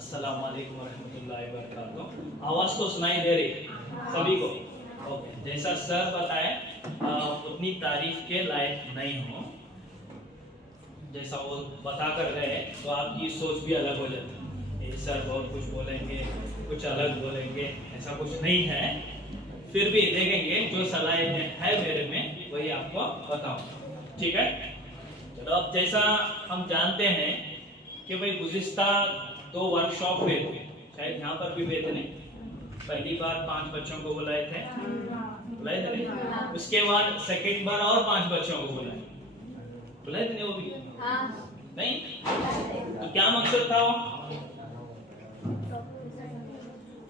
अस्सलाम वालेकुम रहमतुल्लाहि व बरकातुहू। आवाज तो सुनाई दे रही सभी को? ओके। जैसा सर बताए उतनी तारीफ के लायक नहीं हो, जैसा वो बता कर गए तो आपकी सोच भी अलग हो जाती है। सर बहुत कुछ बोलेंगे, कुछ अलग बोलेंगे, ऐसा कुछ नहीं है। फिर भी देखेंगे जो सलाहियत है मेरे में वही आपको बताऊं, ठीक है? चलो, अब जैसा हम जानते हैं कि भाई गुज़िश्ता 2 वर्कशॉप हुए थे, शायद यहाँ पर भी हुए थे। नहीं, पहली बार 5 बच्चों को बुलाए थे नहीं? उसके बाद सेकंड बार और 5 बच्चों को बुलाए थे वो भी नहीं? तो क्या मकसद था वो?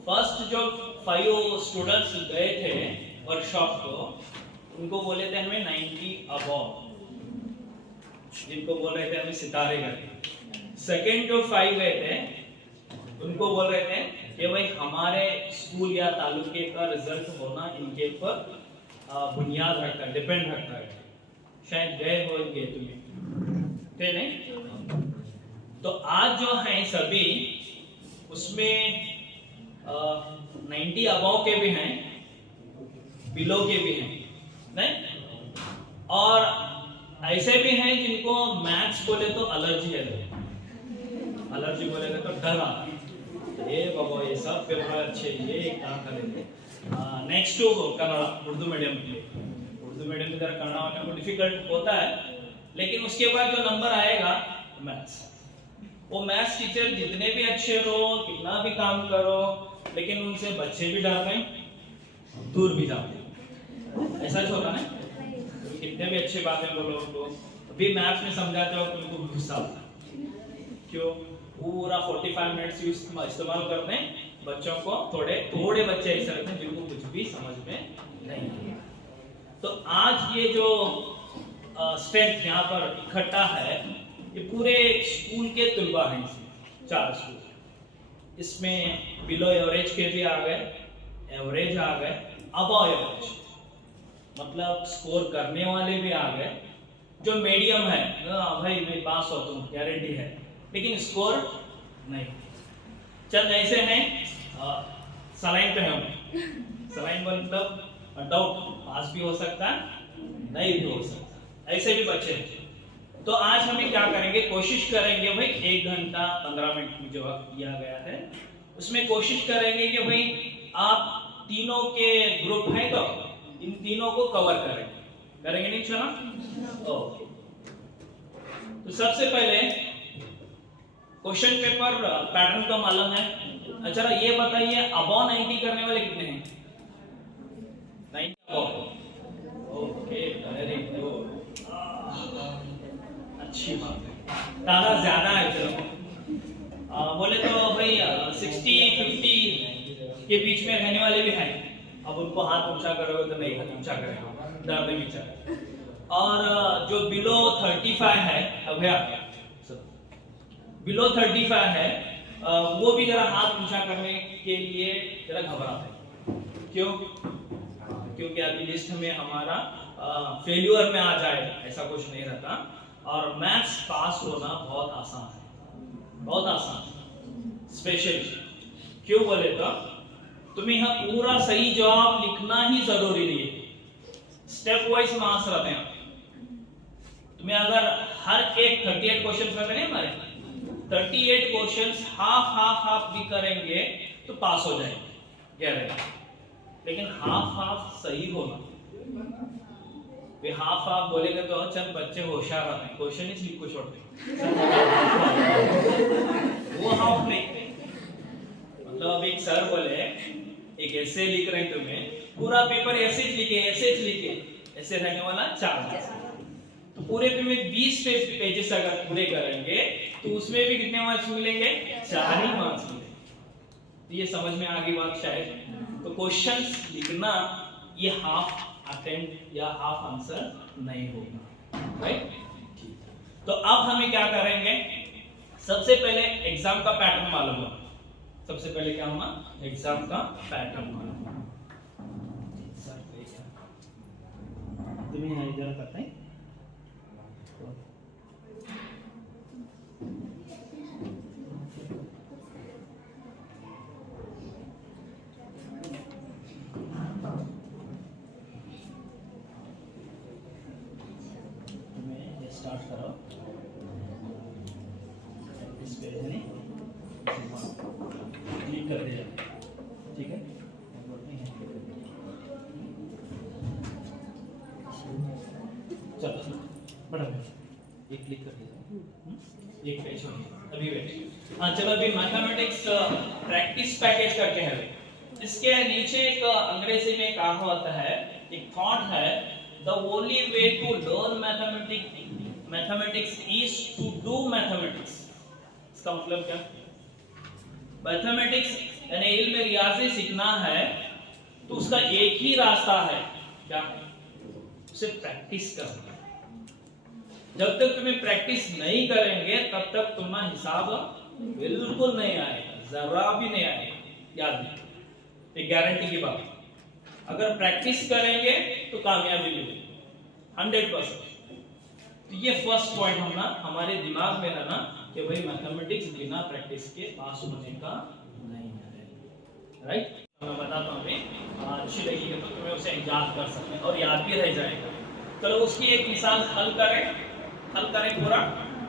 फर्स्ट जो 5 स्टूडेंट्स गए थे वर्कशॉप को, उनको बोले थे हमें 90 अबव, जिनको बोल रहे थे हमें सितारे करके। सेकंड जो 5 गए थे उनको बोल रहे थे कि भाई हमारे स्कूल या तालुके का रिजल्ट होना इनके ऊपर बुनियाद रखता है, डिपेंड रखता है। शायद गए होंगे तुम्हें थे नहीं? तो आज जो है सभी उसमें 90 अबव के भी हैं, बिलो के भी हैं नहीं, और ऐसे भी हैं जिनको मैथ्स बोले तो एलर्जी है, एलर्जी बोलेगा तो डर आता है। ये बाबा ये सब पेपर अच्छे, ये क्या करेंगे। Next to Kannada, Urdu medium के लिए, उर्दू मीडियम की तरह कन्नड़ा वाले को डिफिकल्ट होता है, लेकिन उसके बाद जो नंबर आएगा मैथ्स, वो मैथ्स टीचर जितने भी अच्छे रहो, कितना भी काम करो, लेकिन उनसे बच्चे भी डरते हैं, दूर भी जाते हैं। ऐसा होता ना, कितने भी अच्छी बातें बोलो उनको, अभी मैथ्स में समझाते हो तो उनको गुस्सा आता है। क्यों? पूरा 45 मिनट्स इस्तेमाल करते हैं बच्चों को, थोड़े बच्चे ऐसे रहते हैं जिनको कुछ भी समझ में नहीं आता। तो आज ये जो स्ट्रेंथ यहाँ पर इकट्ठा है, ये पूरे स्कूल के तुलबा हैं, इसमें 4 स्कूल, इसमें बिलो एवरेज के भी आ गए, एवरेज आ गए, अबव एवरेज मतलब स्कोर करने वाले भी आ गए, जो मीडियम है भाई मैं पास हो तुम गारंटी है, लेकिन स्कोर नहीं। चंद ऐसे हैं सलाइन पे हैं, सलाइन मतलब डाउट, पास भी हो सकता है नहीं भी हो सकता, ऐसे भी बच्चे हैं। तो आज हमें क्या करेंगे, कोशिश करेंगे भाई 1 घंटा 15 मिनट जो वक्त दिया गया है उसमें कोशिश करेंगे कि भाई आप तीनों के ग्रुप हैं तो इन तीनों को कवर करेंगे नहीं? चला ओके। तो सबसे पहले क्वेश्चन पेपर पैटर्न तो मालूम है। अच्छा, ये बताइए अबव 90 करने वाले कितने हैं? 90 अबव। ओके, वेरी गुड, अच्छी बात है, तादाद ज्यादा है। चलो बोले तो भाई 60-50 के बीच में रहने वाले भी हैं। अब उनको हाथ ऊंचा करोगे तो नहीं हाथ ऊंचा करेगा, डर नहीं बेचारा। और जो बिलो 35 है, अब बिलो 35 है, वो भी जरा हाथ ऊंचा करने के लिए जरा घबराते हैं। क्यों? क्योंकि अभी लिस्ट में हमारा फेल्यूर में आ जाए ऐसा कुछ नहीं रहता, और मैथ्स पास होना बहुत आसान है, बहुत आसान। स्पेशली क्यों बोले तो तुम्हें यहाँ पूरा सही जवाब लिखना ही जरूरी नहीं है, स्टेप वाइज मार्क्स रहते हैं। तुम्हें अगर हर एक 38 क्वेश्चन रहते हैं हमारे, 38 क्वेश्चंस हाफ भी करेंगे तो पास हो जाएंगे गारंटी, लेकिन हाफ सही होना। हाफ बोलेंगे तो चंद बच्चे होशियार रहते हैं, क्वेश्चन ही लिख को छोड़ते वो हाफ नहीं। मतलब एक सर बोले एक ऐसे लिख रहे हैं, तुम्हें पूरा पेपर ऐसे लिखे, ऐसे रहने वाला 4 मार्क्स, तो पूरे पे में 20 पेजेस अगर पूरे करेंगे तो उसमें भी कितने मार्क्स मिलेंगे? 4 ही मार्क्स मिलेंगे। तो ये समझ में आ गई बात शायद। तो क्वेश्चंस लिखना ये हाफ अटेम्प्ट या हाफ आंसर नहीं होगा, राइट? तो अब हमें क्या करेंगे, सबसे पहले एग्जाम का पैटर्न मालूम होगा। सबसे पहले क्या होगा, एग्जाम का पैटर्न मालूम होगा। तुम्हें इधर पता है स्टार्ट करो इस पेज में क्लिक कर दिया, ठीक है। चलो बड़ा एक क्लिक कर दिया, एक पेज हो गया। अभी वेट, हाँ चलो अभी मैथमेटिक्स प्रैक्टिस पैकेज करके है। इसके नीचे एक अंग्रेजी में कहा होता है, एक थॉट है, the only way to learn mathematics is to do mathematics। इसका मतलब क्या? मैथमेटिक्स यानी इल्म रियाजी सीखना है तो उसका एक ही रास्ता है, क्या? उसे प्रैक्टिस करना। जब तक तुम्हें प्रैक्टिस नहीं करेंगे तब तक तुम्हारा हिसाब बिल्कुल नहीं आएगा, जरा भी नहीं आएगा, याद नहीं। एक गारंटी की बात, अगर प्रैक्टिस करेंगे तो कामयाबी मिलेगी 100%। तो ये फर्स्ट पॉइंट हमारे दिमाग में है ना कि भाई मैथमेटिक्स बिना प्रैक्टिस के पास होने का नहीं है, राइट। मैं बताता हूँ, अच्छी लगेगी तो तुम्हें उसे याद कर सकते हैं और याद भी रह जाएगा। चलो उसकी एक मिसाल हल करें पूरा,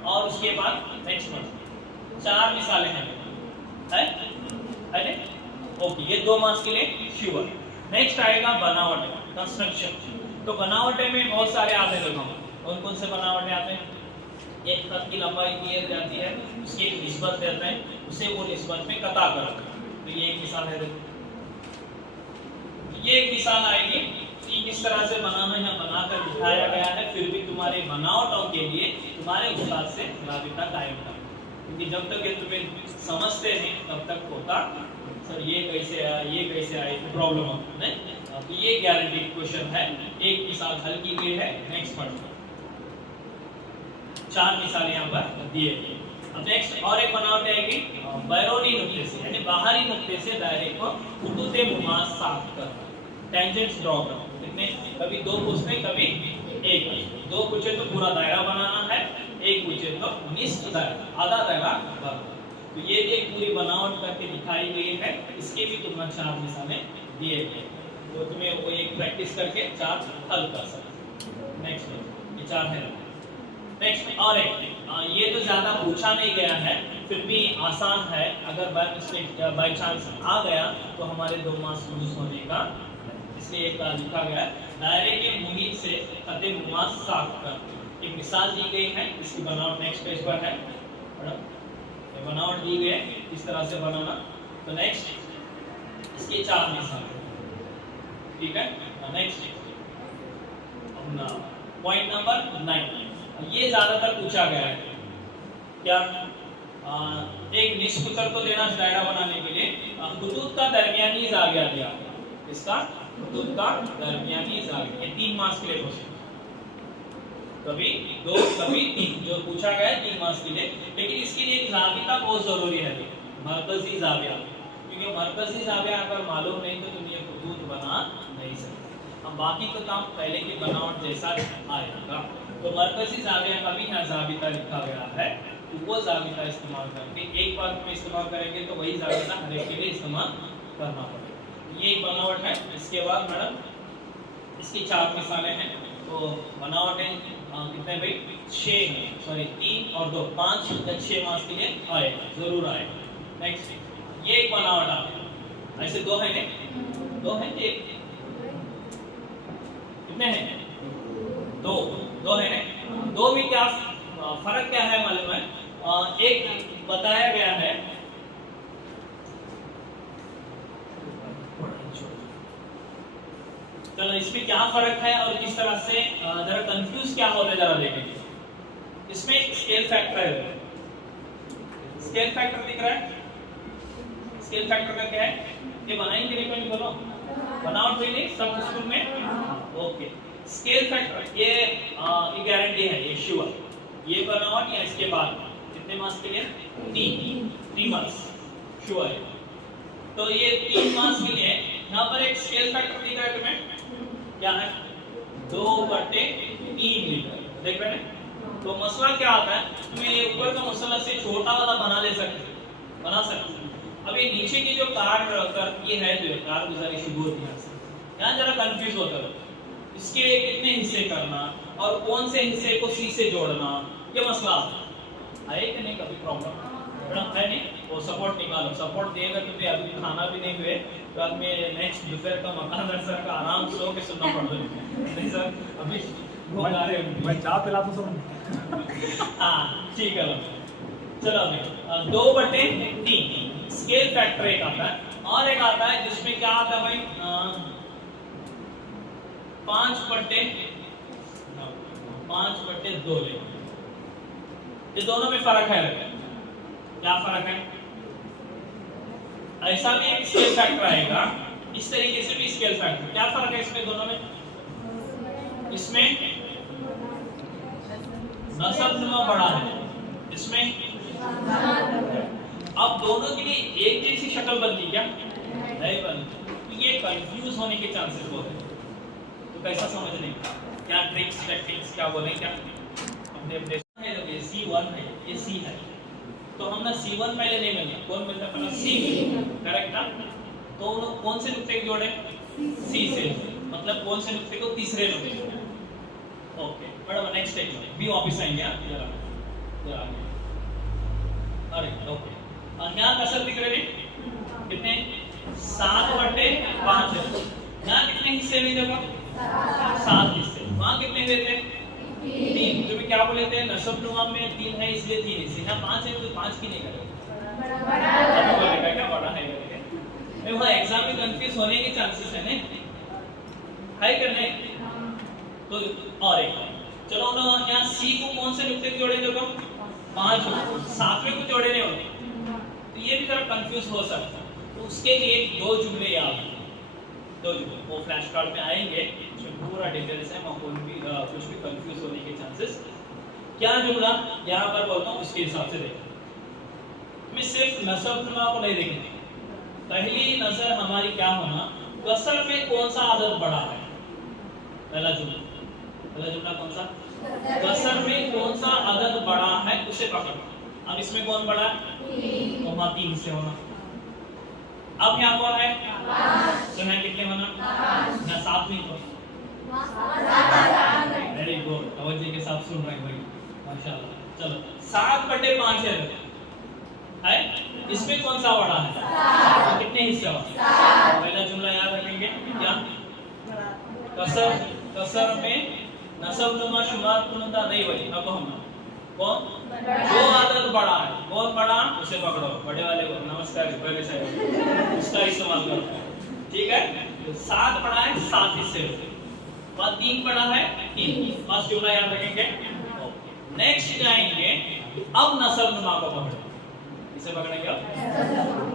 और उसके बाद नेक्स्ट मंथ 4 मिसालें हैं, है? ओके, ये 2 मार्क्स के लिए श्योर। नेक्स्ट आएगा बनावट, कंस्ट्रक्शन। तो बनावटे में बहुत सारे आते हैं, कौन से बनावटे आते हैं? एक तक की लंबाई दी जाती है, उसकी एक निस्बत देते हैं, उसे वो निस्बत में कता करते हैं। तो ये एक मिसाल है, ये एक मिसाल आएगी कि किस तरह से बनाना है, बनाकर दिखाया गया है। फिर भी तुम्हारे बनावटों के लिए तुम्हारे उस्ताद से राबिता कायम करो, क्योंकि जब तक ये तुम्हें समझते नहीं तब तक होता सर ये कैसे आया प्रॉब्लम होता है। तो ये गारंटी क्वेश्चन है, एक मिसाल हल की गई है। नेक्स्ट पढ़ो, 4 मिसाल यहाँ पर दिए गए। अब नेक्स्ट और एक बनावट आएगी बैरूनी नुक्ते से, यानी बाहरी नुक्ते से दायरे को खुतूते मुमास साफ करना, टेंजेंट्स ड्रॉ करना। कितने? कभी 2 पूछते, कभी 1। 2 पूछे तो पूरा दायरा बनाना है, 1 पूछे तो निस्फ दायरा, आधा दायरा बनाना। तो ये भी एक पूरी बनावट करके दिखाई गई है। इसके भी तुम्हें 4 मिसालें दिए गए, तो तुम्हें वो एक प्रैक्टिस करके 4 हल कर सकते। नेक्स्ट ये 4 है। नेक्स्ट और एक, ये तो ज्यादा पूछा नहीं गया है, फिर भी आसान है। अगर बाय चांस आ गया तो हमारे 2 मार्क्स लूज होने का, इसलिए एक लिखा गया दायरे के मुहित से खते मुमास साफ कर। एक मिसाल दी गई है, इसकी बनावट नेक्स्ट पेज पर है। ये बनावट दी गई है, इस तरह से बनाना। तो नेक्स्ट इसके 4 मिसाल, ठीक है। नेक्स्ट अपना पॉइंट नंबर 9, ये ज्यादातर पूछा गया है। क्या? एक निस्फ उत्तर को देना दायरा बनाने के लिए खुतूत का दरमियानी जाविया दिया। इसका खुतूत का दरमियानी जाविया, ये 3 मार्क्स के लिए क्वेश्चन, कभी 2 कभी 3, जो पूछा गया है 3 मार्क्स के लिए। लेकिन इसके लिए जाविया बहुत जरूरी है, मरकजी जाविया, क्योंकि मरकजी जाविया अगर मालूम नहीं तो तुम ये खुतूत बना नहीं सकते। अब बाकी तो काम पहले की बनावट जैसा आएगा। तो मरकजी जाविया का भी यहाँ जाविया लिखा गया है, तो वो जाविया इस्तेमाल करके एक बार में इस्तेमाल करेंगे तो वही जाविया हर एक के लिए इस्तेमाल करना पड़ेगा। ये एक बनावट है। इसके बाद मैडम इसकी 4 मिसालें हैं। तो बनावट है कितने भाई? 6 है, सॉरी 3 और 2, 5 या 6 मार्क्स के लिए आएगा, जरूर आएगा। नेक्स्ट ये एक बनावट आ, ऐसे 2 है ना, 2 है, 1 कितने हैं? 2 है ना। 2 में क्या फर्क क्या है मालूम है? एक बताया गया है, चलो इसमें क्या फर्क है और किस तरह से जरा कंफ्यूज क्या हो रहा है जरा देखेंगे। इसमें स्केल फैक्टर है, स्केल फैक्टर दिख रहा है। स्केल फैक्टर का क्या है? ये बनाएंगे रिकमेंड करो, बनाओ पहले सब स्कूल में। ओके, स्केल फैक्टर ये गारंटी है, ये श्योर। ये बनाओ या इसके बाद कितने मार्क्स के लिए? 3 मार्क्स श्योर है। तो ये 3 मार्क्स के लिए यहाँ पर एक स्केल फैक्टर दिख रहा है तुम्हें, क्या है? 2/3 मीटर, देख रहे हैं। तो मसला क्या आता है, तुम्हें ये ऊपर का मसला से छोटा वाला बना सकते। अब ये नीचे की जो कार ये है, जो कार गुजारी शुरू होती है, यहाँ जरा कंफ्यूज होता है इसके कितने हिस्से करना और कौन से हिस्से को सी से जोड़ना, ये मसला है कि नहीं? कभी प्रॉब्लम है नहीं? वो सपोर्ट निकालो, सपोर्ट देगा क्योंकि अभी खाना भी नहीं हुए तो आज में नेक्स्ट दोपहर का मकान सर का आराम सो के सुनना पड़ता है। नहीं सर अभी मैं चाय पिला तो सब। हाँ ठीक है चलो अभी 2/3 स्केल फैक्टर एक आता है और एक आता है जिसमें क्या आता है भाई 5/2 ले। ये दोनों में फर्क है, क्या फर्क है? ऐसा भी एक स्केल फैक्टर आएगा, इस तरीके से भी स्केल फैक्टर। क्या फर्क है इसमें दोनों में? इसमें नसबनुमा बड़ा है, इसमें अब दोनों के लिए एक जैसी शक्ल बनती क्या? नहीं बनती। तो ये कंफ्यूज होने के चांसेस बहुत है। तो कैसा समझने क्या ट्रिक्स टैक्टिक्स क्या बोलें क्या? हमने ये C1 है, ये C है, तो हम ना C1 पहले नहीं मिलना, कौन मिलता पहला? C, करेक्ट ना? तो कौन से नुक्ते को जोड़े? C से, मतलब कौन से नुक्ते को? तीसरे नुक्ते को। ओके मैडम नेक्स्ट स्टेज में भी वापस आएंगे आप जरा जरा। अरे ओके और यहाँ कसर दिख रहे हैं कितने? 7/5 है। यहाँ कितने हिस्से में देखो? 7 हिस्से। वहाँ कितने हुए थे? 3। जो भी क्या बोले थे नसबनुमा में 3 है इसलिए 3 हिस्से। यहाँ 5 है तो 5 की नहीं करेगा, क्या बड़ा है करके वहाँ एग्जाम में कंफ्यूज होने के चांसेस है ना, है करने। तो और एक चलो ना यहाँ C को कौन से नुक्ते जोड़े देखो? 5, 7वें को जोड़े नहीं होते, तो ये भी थोड़ा कंफ्यूज हो सकता है। तो उसके लिए 2 जुमले याद, 2 जुमले वो फ्लैश कार्ड में आएंगे, उसमें पूरा डिटेल्स है, वहाँ कोई भी कुछ भी कंफ्यूज होने के चांसेस। क्या जुमला यहाँ पर बोलता हूँ उसके हिसाब से देखो। मैं सिर्फ नसबनुमा को नहीं देखेंगे, पहली नजर हमारी क्या होना, कसर में कौन सा अदद बड़ा है? पहला जुमला कौन सा? कसर में कौन सा अदद बड़ा है उसे पकड़ना। अब इसमें कौन बड़ा है? तो वहाँ 3 से होना। अब यहाँ कौन है? तो यहाँ कितने होना? यहाँ 7 नहीं तो वेरी गुड, तवज्जो के साथ सुन रहे हैं भाई माशाल्लाह। चलो 7/5 है, इसमें कौन सा बड़ा है? तो कितने हिस्से होते हैं? पहला जुमला याद रखेंगे क्या? कसर में नसबनुमा शुमार कुनता नहीं बनी। अब हम कौन? जो आदत बड़ा है, कौन बड़ा? उसे पकड़ो, बड़े वाले को नमस्कार बड़े साहब उसका इस्तेमाल करो, ठीक है? तो 7 बड़ा है, 7 हिस्से होते हैं। और 3 बड़ा है, 3। फर्स्ट जुमला याद रखेंगे। नेक्स्ट जाएंगे अब नसबनुमा को पकड़ो, इसे पकड़ेंगे। अब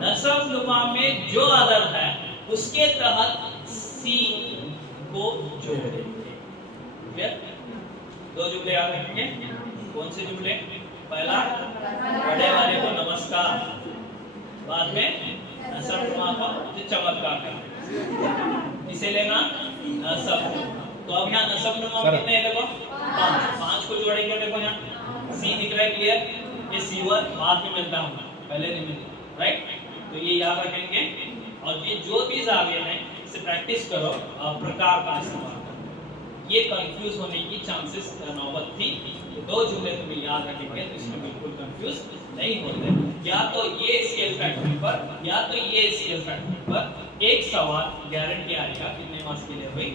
नसबनुमा में जो अदद है उसके तहत C को जोड़ेंगे। 2 जुमले याद रखेंगे। कौन से जुमले? पहला बड़े वाले को नमस्कार, बाद में नसबनुमा को चमत्कार करना, इसे लेना नसब। तो अब यहाँ नसबनुमा कितने हैं देखो? 5 को जोड़ेंगे। देखो यहाँ C दिख रहा है क्लियर? ये C1 बाद में मिलता है, पहले नहीं मिलता, राइट? तो ये याद रखेंगे। और ये जो भी जाविया है इसे प्रैक्टिस करो, प्रकार का इस्तेमाल करो, ये कंफ्यूज होने की चांसेस नौबत थी। तो 2 जुमले तुम्हें याद रखेंगे तो इसमें बिल्कुल कंफ्यूज नहीं होते। या तो ये स्केल फैक्टर पर या तो ये स्केल फैक्टर पर एक सवाल गारंटी आएगा कितने मार्क्स के लिए हुई?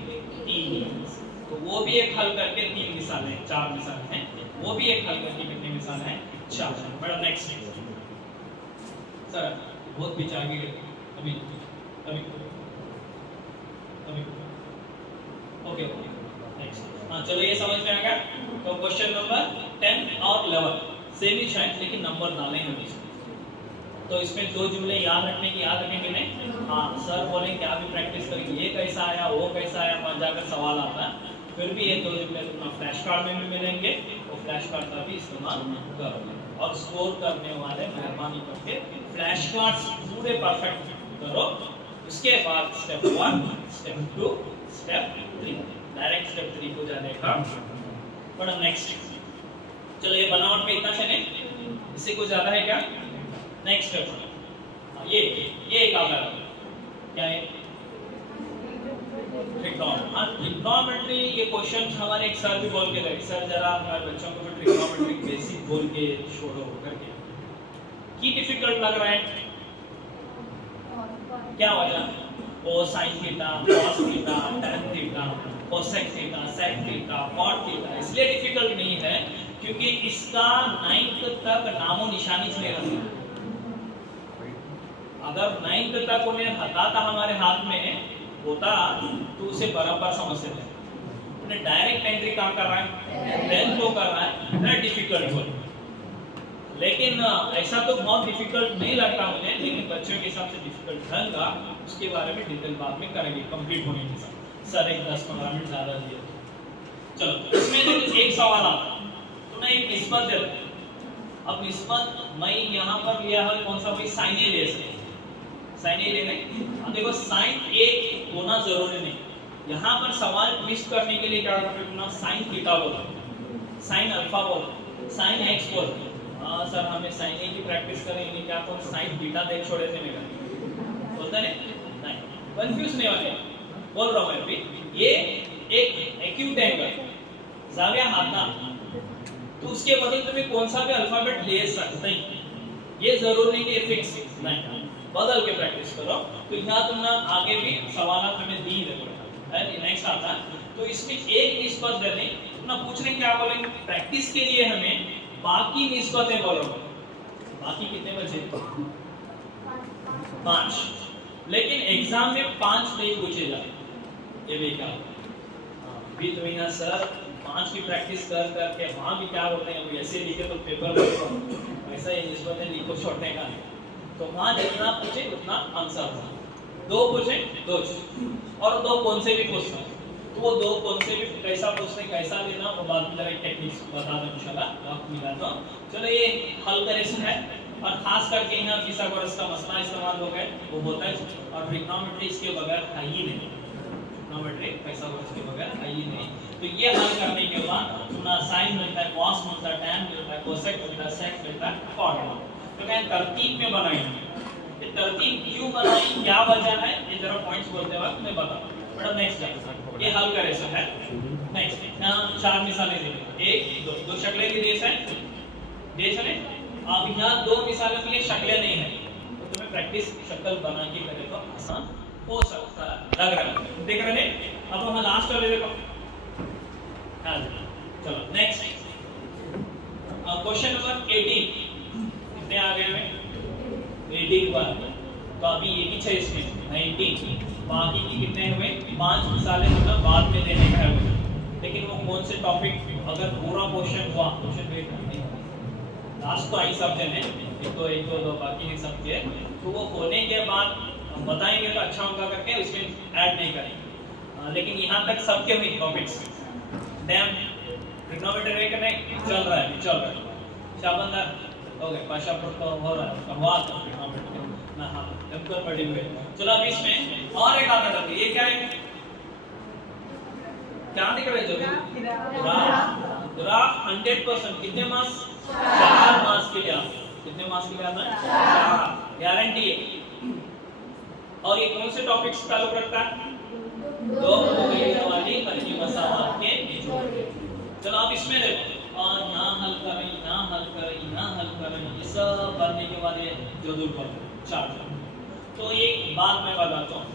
3 मार्क्स। तो वो भी एक हल करके 3 मिसालें 4 मिसालें हैं, वो भी एक हल करके कितने मिसाल हैं? 4। बड़ा नेक्स्ट सर बहुत पीछे आगे गए अभी अभी अभी ओके ओके नेक्स्ट। हाँ चलो ये समझ में आ गया। तो क्वेश्चन नंबर 10 और 11 सेम ही है लेकिन नंबर डाले हैं इसमें। तो इसमें 2 जुमले याद रखने की याद रखेंगे नहीं? हाँ सर बोलेंगे क्या भी प्रैक्टिस करेंगे, ये कैसा आया वो कैसा आया, वहाँ जाकर सवाल आता है। फिर भी ये 2 जुमले तुम्हारा फ्लैश कार्ड में भी मिलेंगे, वो फ्लैश कार्ड का भी इस्तेमाल करोगे। और स्कोर करने वाले मेहरबानी करके फ्लैश कार्ड्स पूरे परफेक्ट करो। उसके बाद step 1, step 2, step 3, direct step 3 को जाने का। बड़ा नेक्स्ट चलो ये बनावट पे इतना चले, इससे कुछ ज्यादा है क्या? नेक्स्ट स्टेप ये एक आता है क्या है? ट्रिग्नोमेट्री ये क्वेश्चन हमारे एक सर भी बोल के गए, सर जरा हमारे बच्चों को ट्रिग्नोमेट्री बेसिक बोल के छोड़ो करके। की डिफिकल्ट लग रहा है, क्या वजह? Cosine theta, cos theta, tan theta, cosec theta, sec theta, cot theta इसलिए डिफिकल्ट नहीं है क्योंकि इसका 9th तक नामो निशानी नहीं रहता। अगर 9th तक उन्हें हटाता हमारे हाथ में होता तो उसे बराबर समझते थे। उन्हें डायरेक्ट एंट्री काम कर रहा है, 10th को कर रहा है ना, डिफिकल्ट हो। लेकिन ऐसा तो बहुत डिफिकल्ट नहीं लगता मुझे, लेकिन बच्चों के हिसाब से डिफिकल्ट रहेगा, उसके बारे में डिटेल बाद में करेंगे कंप्लीट होने के साथ। सर एक 10-15 मिनट ज्यादा दिए। चलो इसमें देखो एक सवाल आता तो मैं एक निस्बत दे दूं। अब निस्बत मैं यहाँ पर लिया है कौन सा, भाई साइन ए ले सकते, साइन ए ले लें। अब देखो साइन ए होना जरूरी नहीं, यहाँ पर सवाल ट्विस्ट करने के लिए क्या करना, साइन थीटा बोलो, साइन अल्फा बोलो, साइन एक्स बोलो। हाँ सर हमें साइन ए की प्रैक्टिस करेंगे, क्या तो साइन बीटा देख छोड़े थे मेरा बोलता नहीं, कंफ्यूज नहीं होने बोल रहा हूँ मैं भी। ये एक एक्यूट एंगल जाविया हाथा, तो उसके बदले तुम्हें कौन सा भी अल्फाबेट ले सकते हैं, ये जरूर नहीं कि फिक्स नहीं, बदल के प्रैक्टिस करो। तो यहाँ तुमने आगे भी सवाल हमें दी है, नेक्स्ट आता है तो इसमें एक निस्बत देने ना पूछने क्या बोलेंगे, प्रैक्टिस के लिए हमें बाकी निस्बतें बोलो। बाकी कितने बचे? 5, लेकिन एग्जाम में 5 नहीं पूछे जाते। ये भी क्या भी तो यहाँ सर 5 की प्रैक्टिस कर करके वहां भी क्या बोलते हैं, ऐसे लिखे तो पेपर वैसा ये निस्बतें लिखो छोड़ने का नहीं। तो वहां जितना पूछे उतना आंसर हो, 2 पूछे 2 और 2 कौन से भी पूछना, तो वो 2 कौन से भी कैसा पूछने कैसा लेना वो बाद में जरा एक टेक्निक्स बता दूं इंशाल्लाह, वक्त मिला तो। चलो ये हल करेक्शन है, और खास करके यहाँ फिथागोरस का मसला इस्तेमाल हो गया वो होता है, और ट्रिग्नोमेट्री इसके बगैर है ही नहीं, ट्रिग्नोमेट्री फिथागोरस के बगैर है ही नहीं। तो ये हल करने के बाद ना साइन मिलता है, कॉस मिलता है, tan मिलता है, कोसेक मिलता है, सेक मिलता है, कॉट मिलता है। तो मैं तरतीब में बनाएंगे, ये तरतीब क्यों बनाई, क्या वजह है, ये जरा पॉइंट्स बोलते वक्त मैं बताऊं। बड़ा नेक्स्ट ये हल करे सब है। नेक्स्ट यहाँ 4 मिसालें देंगे, 1 2 शक्लें भी देश है, देश है। अब यहाँ 2 मिसालों के लिए शक्लें नहीं है, तो तुम्हें प्रैक्टिस शक्ल बना के करे तो आसान हो सकता है, लग रहा है देख रहे हैं। अब हम लास्ट वाले देखो, हाँ चलो नेक्स्ट क्वेश्चन नंबर 18 कितने आ गए हमें, 18 बार। तो अभी ये ही 6 इसमें 19, बाकी की कितने हुए 5 मिसालें मतलब बाद में देने का है, लेकिन वो कौन से टॉपिक, अगर पूरा क्वेश्चन हुआ, क्वेश्चन वेट नहीं लास्ट तो आई सब जने, एक दो बाकी नहीं सब के, तो वो होने के बाद हम बताएंगे तो अच्छा होगा करके उसमें ऐड नहीं करेंगे। लेकिन यहाँ तक सबके हुई टॉपिक्स डैम ट्रिग्नोमेट्री का नहीं चल रहा है, चल रहा है शाबंदर हो गए, पाशा पर तो हो रहा है, करवा दो ट्रिग्नोमेट्री ना, हाँ बिल्कुल पढ़े हुए। चलो अब इसमें और एक आता है, ये क्या है, क्या दिख रहा है, जो ग्राफ 100% कितने मार्क्स, 4 मार्क्स के लिए, कितने मार्क्स के लिए आता है, 4 गारंटी है। और ये कौन से टॉपिक्स ताल्लुक रखता है, 2 वाली परिधि मसावात के निचोड़। चलो अब इसमें देखो, और यहाँ हल करें, यहाँ हल करें, यहाँ हल करें, ये सब करने के बाद ये जरूर पर 4। तो एक बात मैं बताता हूँ,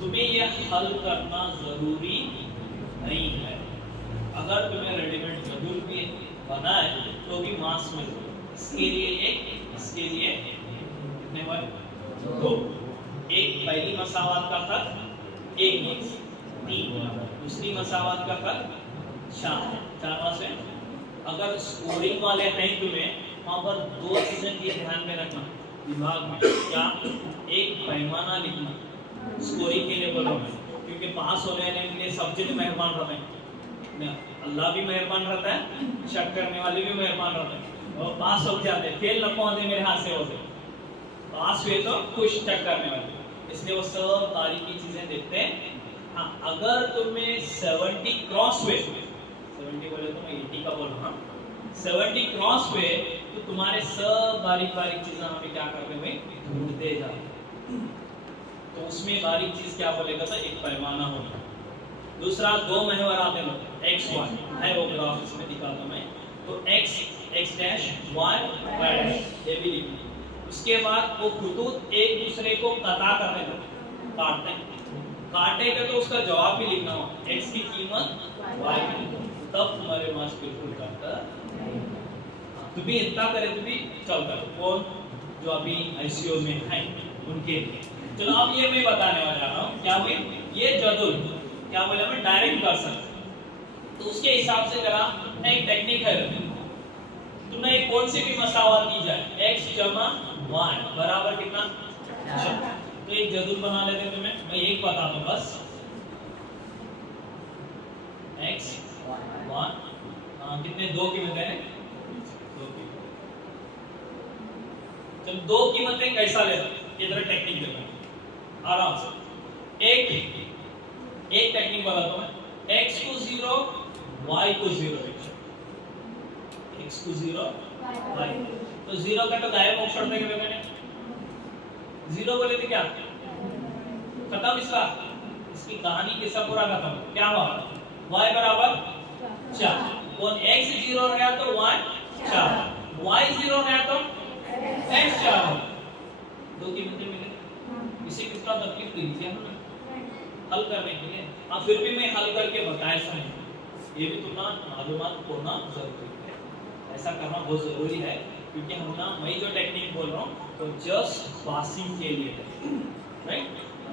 तुम्हें ये हल करना जरूरी नहीं है। अगर तुम्हें रेडीमेड जरूर भी बना है तो भी मार्क्स में इसके लिए एक, इसके लिए कितने हुए 2, एक पहली मसावात का खत 1 मार्क्स, 3 दूसरी मसावात का खत 4 मार्क्स है। अगर स्कोरिंग वाले हैं तुम्हें, वहां पर 2 चीजें की ध्यान में रखना विभाग में, क्या एक पैमाना लिखना स्कोरिंग के लिए बोलो मैं, क्योंकि पास होने के लिए सब चीज मेहरबान रहते हैं, अल्लाह भी मेहरबान रहता है, शक करने वाले भी मेहरबान रहते हैं, और पास हो जाते हैं, फेल न पहुंचे मेरे हाथ से होते, पास हुए तो खुश शक करने वाले, इसलिए वो सब बारीकी चीजें देखते हैं। हाँ अगर तुम्हें 70 क्रॉस हुए, 70 बोले तो मैं 80 का बोल रहा हूँ, 70 क्रॉस हुए तो तुम्हारे सब बारीक बारीक चीजें हमें क्या करते हुए ढूंढते जाते, तो उसमें बारीक चीज क्या बोलेगा था, एक पैमाना होगा, दूसरा दो महवर आते हैं एक्स वाई है, वो ग्राफ इसमें दिखाता मैं। तो x x dash y y dash ये भी लिखना। उसके बाद वो खतूत एक दूसरे को कता करने लगते, काटते हैं, काटेगा तो उसका जवाब भी लिखना हो, एक्स की कीमत वाई की, तब तुम्हारे मार्क्स बिल्कुल काटता। तो भी इतना करे तो भी चलता है। कौन जो अभी आईसीयू में है उनके लिए। चलो अब ये मैं बताने वाला हूँ क्या हुई, ये जदुल क्या बोला मैं, डायरेक्ट कर सकते। तो उसके हिसाब से जरा एक टेक्निक है, तुम्हें कौन सी भी मसावत दी जाए x जमा y बराबर कितना, तो एक जदुल बना लेते हैं। तुम्हें मैं एक बता दूं बस, x y कितने दो कीमतें हैं, चलो दो कीमतें कैसा लेना, ये तरह टेक्निक देना आराम से। एक टेक्निक बताता हूं मैं, x को 0 y को 0, x को 0 y, तो 0 का तो गायब ऑप्शन देंगे मैंने, 0 बोले थे क्या खत्म, इसकी कहानी किस्सा पूरा खत्म। क्या हुआ, y बराबर 4, कौन x 0 रहा तो y 4, y 0 रहा तो x 4, दो कीमतें मिले। इसी किसका तकलीफ दी थी हमने हल करने के लिए। अब फिर भी मैं हल करके बताया समझ, ये भी तुम्हारा मालूमात होना जरूरी है, ऐसा करना बहुत जरूरी है, क्योंकि हम ना मैं जो टेक्निक बोल रहा हूँ तो जस्ट पासिंग के लिए है, राइट।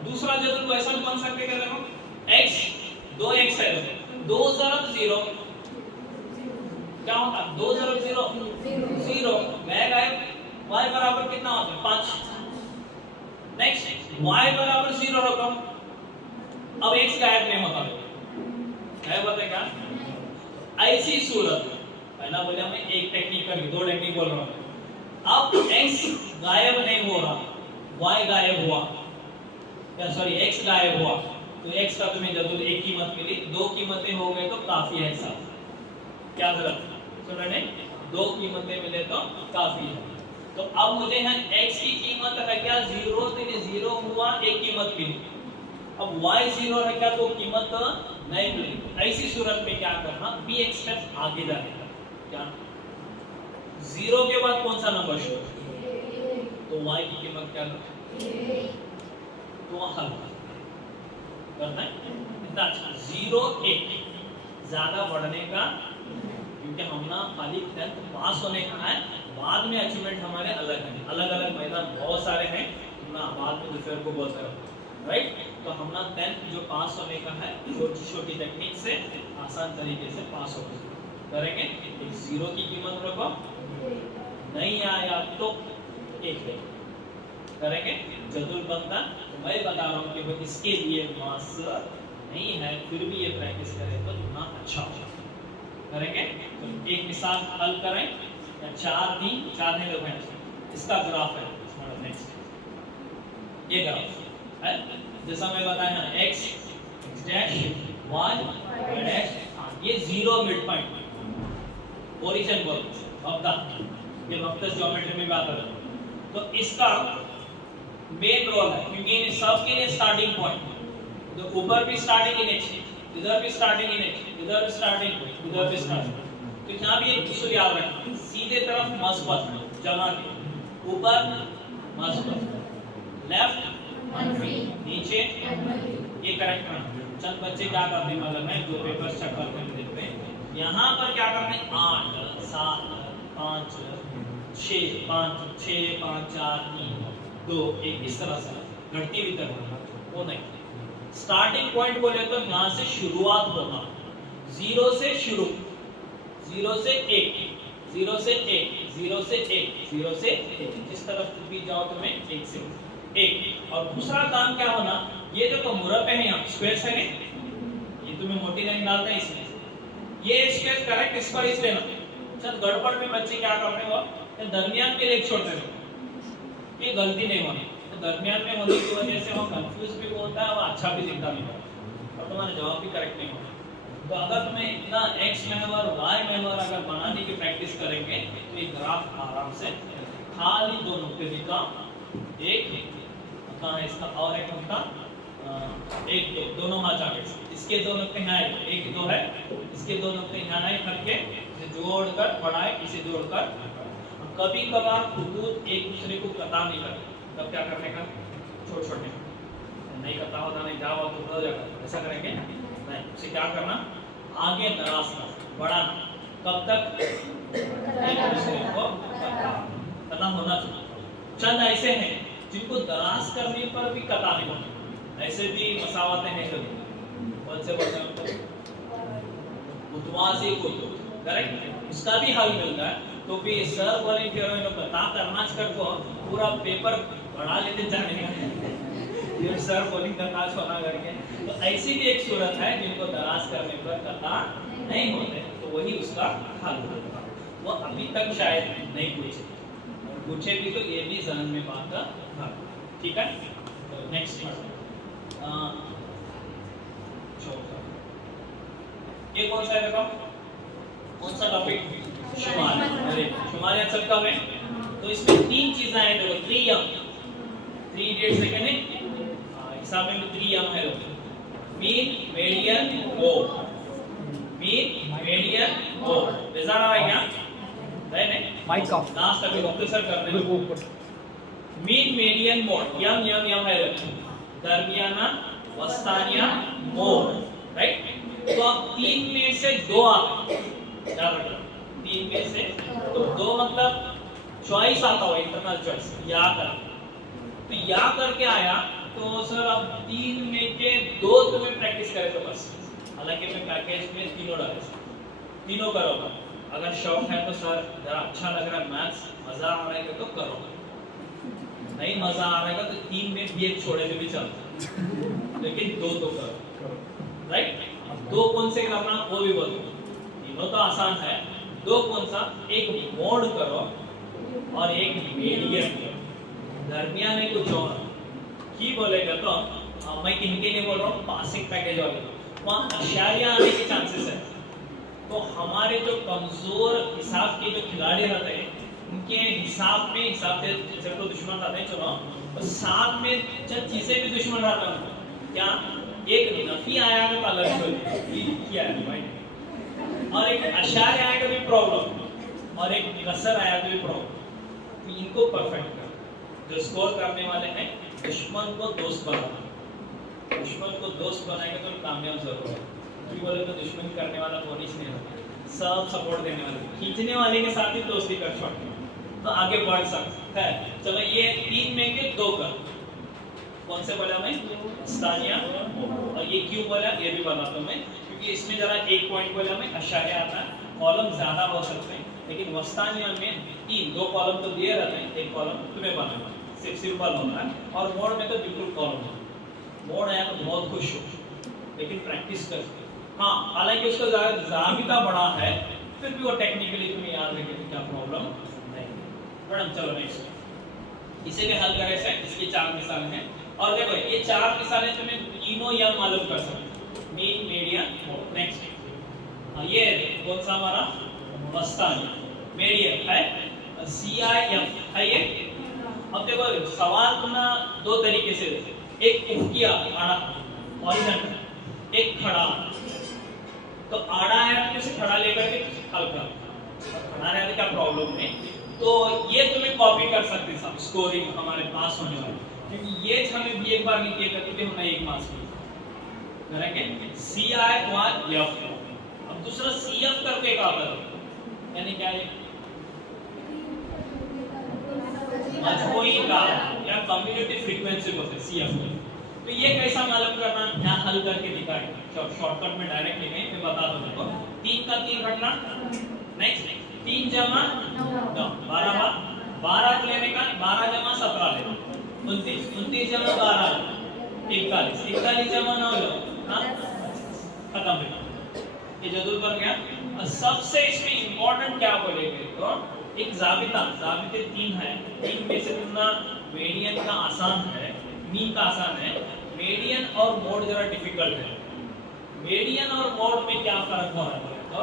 दूसरा जदुल को ऐसा बन सकते क्या, देखो x 2x है, 2 ज़रब 0 क्या होता है, 2 ज़रब 0 0 गया, y बराबर कितना होता है 5। नेक्स्ट y बराबर 0 रकम, अब x गायब नहीं होता, गायब होता है क्या, ऐसी सूरत में पहला बोला मैं एक टेक्निक करके, दो टेक्निक बोल रहा हूं। अब x गायब नहीं हो रहा, y गायब हुआ, या सॉरी x गायब हुआ, तो x का तुम्हें जदुल एक कीमत मिली, दो कीमतें हो गए तो काफी है साहब, क्या जरूरत सुना नहीं, दो कीमतें मिले तो काफी है। तो अब मुझे है x की कीमत है क्या 0, तो ये 0 हुआ, एक कीमत मिली। अब y 0 है क्या, तो कीमत नहीं मिली। ऐसी सूरत में क्या करना, भी एक स्टेप आगे जाने का, क्या 0 के बाद कौन सा नंबर शो, तो y की कीमत क्या है, तो हल करना है इतना। 0 1 ज्यादा बढ़ने का, क्योंकि हम ना खाली 10th पास होने का है, बाद में अचीवमेंट हमारे अलग हैं, अलग अलग मैदान बहुत सारे हैं ना, बाद में दूसरे को बोलते रहो, राइट। तो हम ना 10th जो पास होने का है, छोटी छोटी टेक्निक से आसान तरीके से पास हो करेंगे। 0 की कीमत रखो, नहीं आया तो 1 करेंगे, जदुल बनता। तो मैं बता रहा हूँ कि इसके लिए मार्क्स नहीं है, फिर भी ये प्रैक्टिस करें तो इतना अच्छा होगा, करेंगे। तो एक मिसाल हल करें, 4 नहीं लोग, इसका ग्राफ है, नेक्स्ट ये ग्राफ है जैसा मैं बताया ना, x डैश y डैश, ये 0 mid point origin work of the, ये वक्तस ज्योमेट्री में भी आता है। तो इसका मेन रोल है, क्योंकि इन सब के लिए स्टार्टिंग पॉइंट, तो ऊपर भी स्टार्टिंग इन x, इधर भी स्टार्टिंग इन x, इधर भी स्टार्टिंग, इधर भी स्टार्टिंग। तो यहाँ भी एक उसूल याद रखना, सीधे तरफ मस्बत जमा के, ऊपर मस्बत, लेफ्ट नीचे, ये करेक्ट करना। चंद बच्चे क्या करते हैं मतलब में, जो पेपर चेक करते हैं देखते हैं, यहाँ पर क्या करते हैं 8 7 5 6 5 6 5 4 3 2 1 इस तरह से घटती हुई तरह, वो नहीं। स्टार्टिंग पॉइंट बोले तो यहाँ से शुरुआत होगा, 0 से शुरू, 0 से 1 0 से 1 0 से 1 0 से 1, जिस तरफ भी जाओ तुम्हें 1 से 1। और दूसरा काम क्या होना, ये जो मुरब्बे है यहाँ स्क्वायर्स है, ये तुम्हें मोटी लाइन डालता है इसमें, ये स्क्वायर करेक्ट इस पर इस लेना। चल गड़बड़ में बच्चे क्या करते हो, दरमियान के लेख छोड़ते हो, ये गलती नहीं होनी, तो दरमियान में होने की वजह से वो कंफ्यूज भी होता है और अच्छा भी दिखता नहीं है, और तुम्हारा जवाब भी करेक्ट नहीं होगा। तो अगर तुम्हें इतना x महवर y महवर अगर बनाने की प्रैक्टिस करेंगे तो ये ग्राफ आराम से, खाली दो नुक्ते दिखा, एक कहाँ है इसका और एक नुक्ता, एक दो दोनों हाथ आगे, इसके दो नुक्ते यहाँ आए, एक दो है, इसके दो नुक्ते यहाँ आए, करके इसे जोड़कर बढ़ाए, इसे जोड़कर। कभी कभार खुद एक दूसरे को कता नहीं करते, तब क्या करने का, छोटे छोटे नहीं कता होता, नहीं जाओ तो हो जाएगा, ऐसा करेंगे नहीं, उसे क्या करना, आगे दराज का बढ़ाना, कब तक, एक दूसरे को कता होना चाहिए। चंद ऐसे हैं जिनको दराज करने पर भी कता नहीं होता, ऐसे भी मसावतें हैं कभी, कौन से बोलते हैं उतवासी को, करेक्ट, उसका भी हल मिलता है। तो भी सर बोले कि कता करना को पूरा पेपर बढ़ा लेते जाने का, सर बोलिंग करना छोड़ा करके। तो ऐसी भी एक सूरत है जिनको दराज करने पर कता नहीं होते, तो वही उसका हल होगा। वो अभी तक शायद नहीं पूछे, पूछे भी तो ये भी जहन में बात का, ठीक है। तो नेक्स्ट ये कौन सा है, देखो कौन सा टॉपिक, शुमार। अरे शुमारियत सबका में, तो इसमें तीन चीजें हैं, देखो 3 यम, 3 इडियट्स सेकंड है हिसाब में 3 यम है, mean median mode, mean median mode, result आ गया नहीं माइक ऑफ, लास्ट अभी ऑफिसर करने हैं। मीन मीडियन मोड, यम यम यम है, दरमियाना वस्तानिया मोड, राइट। तो अब 3 में से 2 आ गए, 3 में से तो 2 मतलब चॉइस आता हो, इंटरनल चॉइस या कर, तो या करके आया, तो सर अब 3 में के 2 तुम्हें प्रैक्टिस करे तो बस, हालांकि मैं पैकेज में तीनों डाले, तीनों करोगा। अगर शौक है तो सर जरा अच्छा लग रहा है मैथ्स, मजा आ रहा है तो करो, नहीं मजा आ रहा है तो 3 में भी एक छोड़े भी चलता, लेकिन 2 तो करो, राइट। अब 2 कौन से करना वो भी बोलो, तीनों तो आसान है, 2 कौन सा, एक मोड करो और एक मीडियन करो, दरमियान में कुछ और की बोलेगा तो मैं किनके लिए बोल रहा हूँ, पासिंग पैकेज वाले, वहाँ अशारिया आने के चांसेस है। तो हमारे जो कमजोर हिसाब के जो खिलाड़ी रहते हैं, उनके हिसाब से जब तो दुश्मन रहते हैं, चलो तो साथ में जब चीजें भी दुश्मन रहते हैं, क्या एक नफी आया तो अलग किया है भाई, और एक अशार आया तो भी प्रॉब्लम, और एक कसर आया तो भी प्रॉब्लम। तो इनको परफेक्ट कर, जो स्कोर करने वाले हैं, दुश्मन को दोस्त बनाना, दुश्मन को दोस्त बनाएंगे तो कामयाब जरूर है। क्यों बोले तो दुश्मन करने वाला कोई नहीं होता, सब सपोर्ट देने वाले, खींचने वाले के साथ ही दोस्ती कर सकते हैं, तो आगे बढ़ सकते हैं। चलो ये 3 में के 2 कर, कौन से बोला मैं, स्थानिया, और ये क्यों बोला ये भी बताता हूँ मैं, क्योंकि इसमें जरा एक पॉइंट बोला मैं, अशारिया आता है, कॉलम ज्यादा हो सकते हैं, लेकिन वस्तानिया में 2 कॉलम तो दिए रहते हैं, एक कॉलम तुम्हें बनाना सिंपल होता है, और मोड में तो बिल्कुल कॉलम होता है। मोड आया तो बहुत खुश हो, लेकिन प्रैक्टिस कर, हाँ हालांकि उसका जाबिता बड़ा है, फिर भी वो टेक्निकली तुम्हें याद रखे तो क्या प्रॉब्लम नहीं। मैडम चलो नेक्स्ट, इसे भी हल करें से, इसकी 4 मिसालें हैं, और देखो ये 4 मिसालें तुम्हें तीनों यम मालूम कर सकते, मीन मीडियन मोड। नेक्स्ट ये कौन सा हमारा, वस्तानिया, मीडियन है, CIM है ये। अब देखो सवाल तुमने 2 तरीके से, एक उफ्किया आड़ा हॉरिजॉन्टल, एक खड़ा, तो आड़ा है तो इसे खड़ा लेकर के हल कर, खड़ा रहने का प्रॉब्लम नहीं, तो ये तुम्हें कॉपी कर सकते सब, स्कोरिंग हमारे पास होने वाली, क्योंकि ये हमें भी एक बार नहीं किया करते थे, हमें 1 मार्क्स करेंगे। CIF, अब दूसरा CF करके क्या करो, यानी क्या है, मजमूई का या कम्युनिटी फ्रीक्वेंसी को CF में। तो ये कैसा मालूम करना, यहाँ हल करके दिखाएंगे, शॉर्टकट में डायरेक्ट लिखेंगे, मैं बता दूं देखो, 3 का 3 घटना, नेक्स्ट 3 जमा 9, 12 लेने का, 12 जमा 17 लेना, 29 जमा 12 41 जमा 9 खत्म, ये जरूर कर गया। और सबसे इसमें इंपॉर्टेंट क्या बोलेंगे तो एक जाबिते 3 है, 3 में से तुमना मीडियन का आसान है, मीन का आसान है, मीडियन और मोड जरा डिफिकल्ट है। मीडियन और मोड में क्या फर्क हो रहा है, तो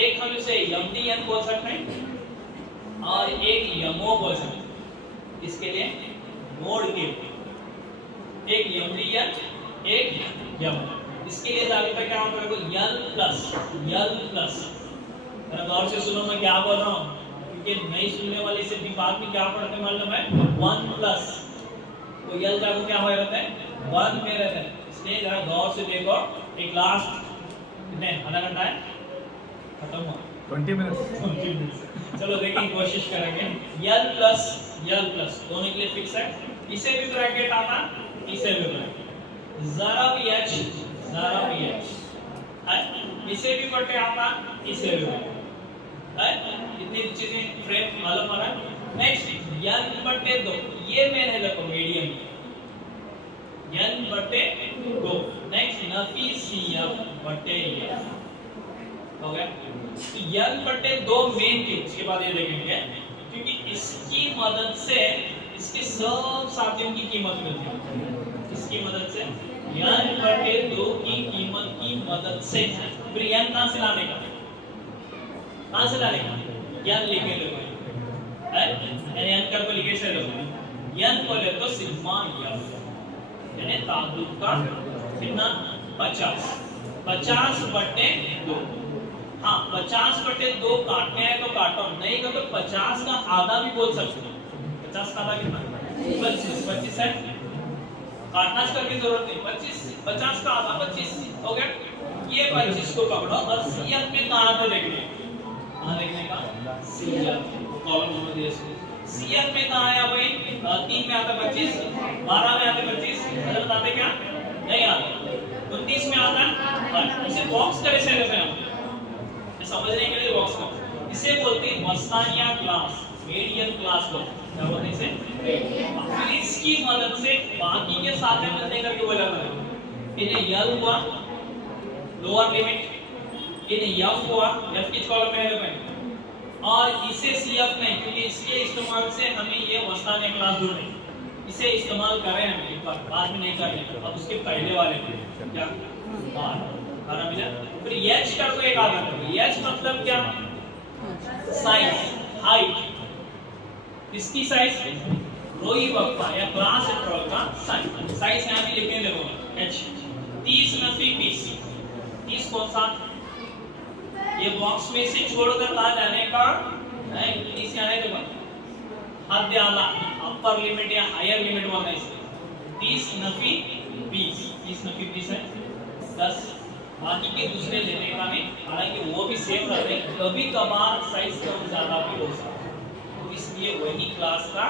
एक हम इसे यमनियन बोल सकते हैं और एक यमो बोल सकते हैं, इसके लिए मोड के एक यमनियन एक यम। इसके लिए जागरूकता क्या होता है? देखो यल प्लस। जरा गौर से सुनो मैं क्या बोल रहा हूँ, क्योंकि नहीं सुनने वाले से भी बाद में क्या पढ़ते मालूम है? 1 प्लस, तो यल जागो क्या हो जाता है? 1 में रहता है। इसलिए जरा गौर से देखो। एक लास्ट कितने आधा घंटा है, खत्म हुआ 20 मिनट्स। 20 मिनट। चलो देखिए कोशिश करेंगे। यल प्लस दोनों के लिए फिक्स है। इसे भी ब्रैकेट आता, इसे भी ब्रैकेट, जरा भी एच है, इसे भी बटे आता, इसे भी है। इतनी चीजें फ्रेम मालूम हो रहा है। नेक्स्ट n बटे 2, ये मैंने देखो मीडियम n बटे 2। नेक्स्ट नफी CF बटे F हो गया। तो n बटे 2 मेन की, इसके बाद ये देखेंगे क्योंकि इसकी मदद से इसके सब साथियों की कीमत मिलती है। इसकी मदद से n बटे 2 की कीमत की मदद से फिर n कहां से लाने का? n लिखे लो है, यानी n का लिखे से लो, n को ले तो सिग्मा f, यानी तादाद का कितना? 50 बटे 2। हाँ 50 बटे 2 काटने हैं तो काटो, नहीं तो 50 का आधा भी बोल सकते हो। 50 का आधा कितना? 25 है, काटना की जरूरत नहीं। 50 का आधा 25 हो गया। ये 25 को पकड़ो और CF में कहां पे देखने का? CF कॉलम नंबर दिया इसको। CF में कहां है भाई? 3 में आता 25, 12 में आता 25, गलत आते क्या? नहीं आता। 29 में आता है। इसे बॉक्स कैसे लेते हैं हम? समझने के लिए बॉक्स का इसे बोलते हैं मस्तानिया क्लास, मीडियन क्लास को क्या बोलते हैं इसे? फिर इसकी मदद से बाकी के साथ में मिलने करके बोला जाता है। इन्हें यल हुआ लोअर लिमिट, इन्हें f हुआ, f किस कॉलम में है? और इसे CF नहीं, क्योंकि इसके इस्तेमाल से हमें ये मस्तानिया क्लास दूर नहीं, इसे इस्तेमाल करें हम एक बार, बाद में नहीं करने। अब उसके पहले वाले में क्या बार मिला। फिर h का कोई एक आधा करो। h मतलब क्या? Size, height. इसकी साइज रोई वक्फा या क्लास इंटरवल का साइज यहां भी लिखेंगे देखो h। 30 नफी 20, 30 कौन सा? ये बॉक्स में से छोड़कर कहां जाने का? 30 आने के बाद हद आला, अपर लिमिट या हायर लिमिट बोलना है इसे। 30 नफी 20, 30 नफी 20 है 10। बाकी के दूसरे लेने का नहीं, हालांकि वो भी सेम रहते हैं, कभी कभार साइज कम ज्यादा भी हो सकता है, तो इसलिए वही क्लास का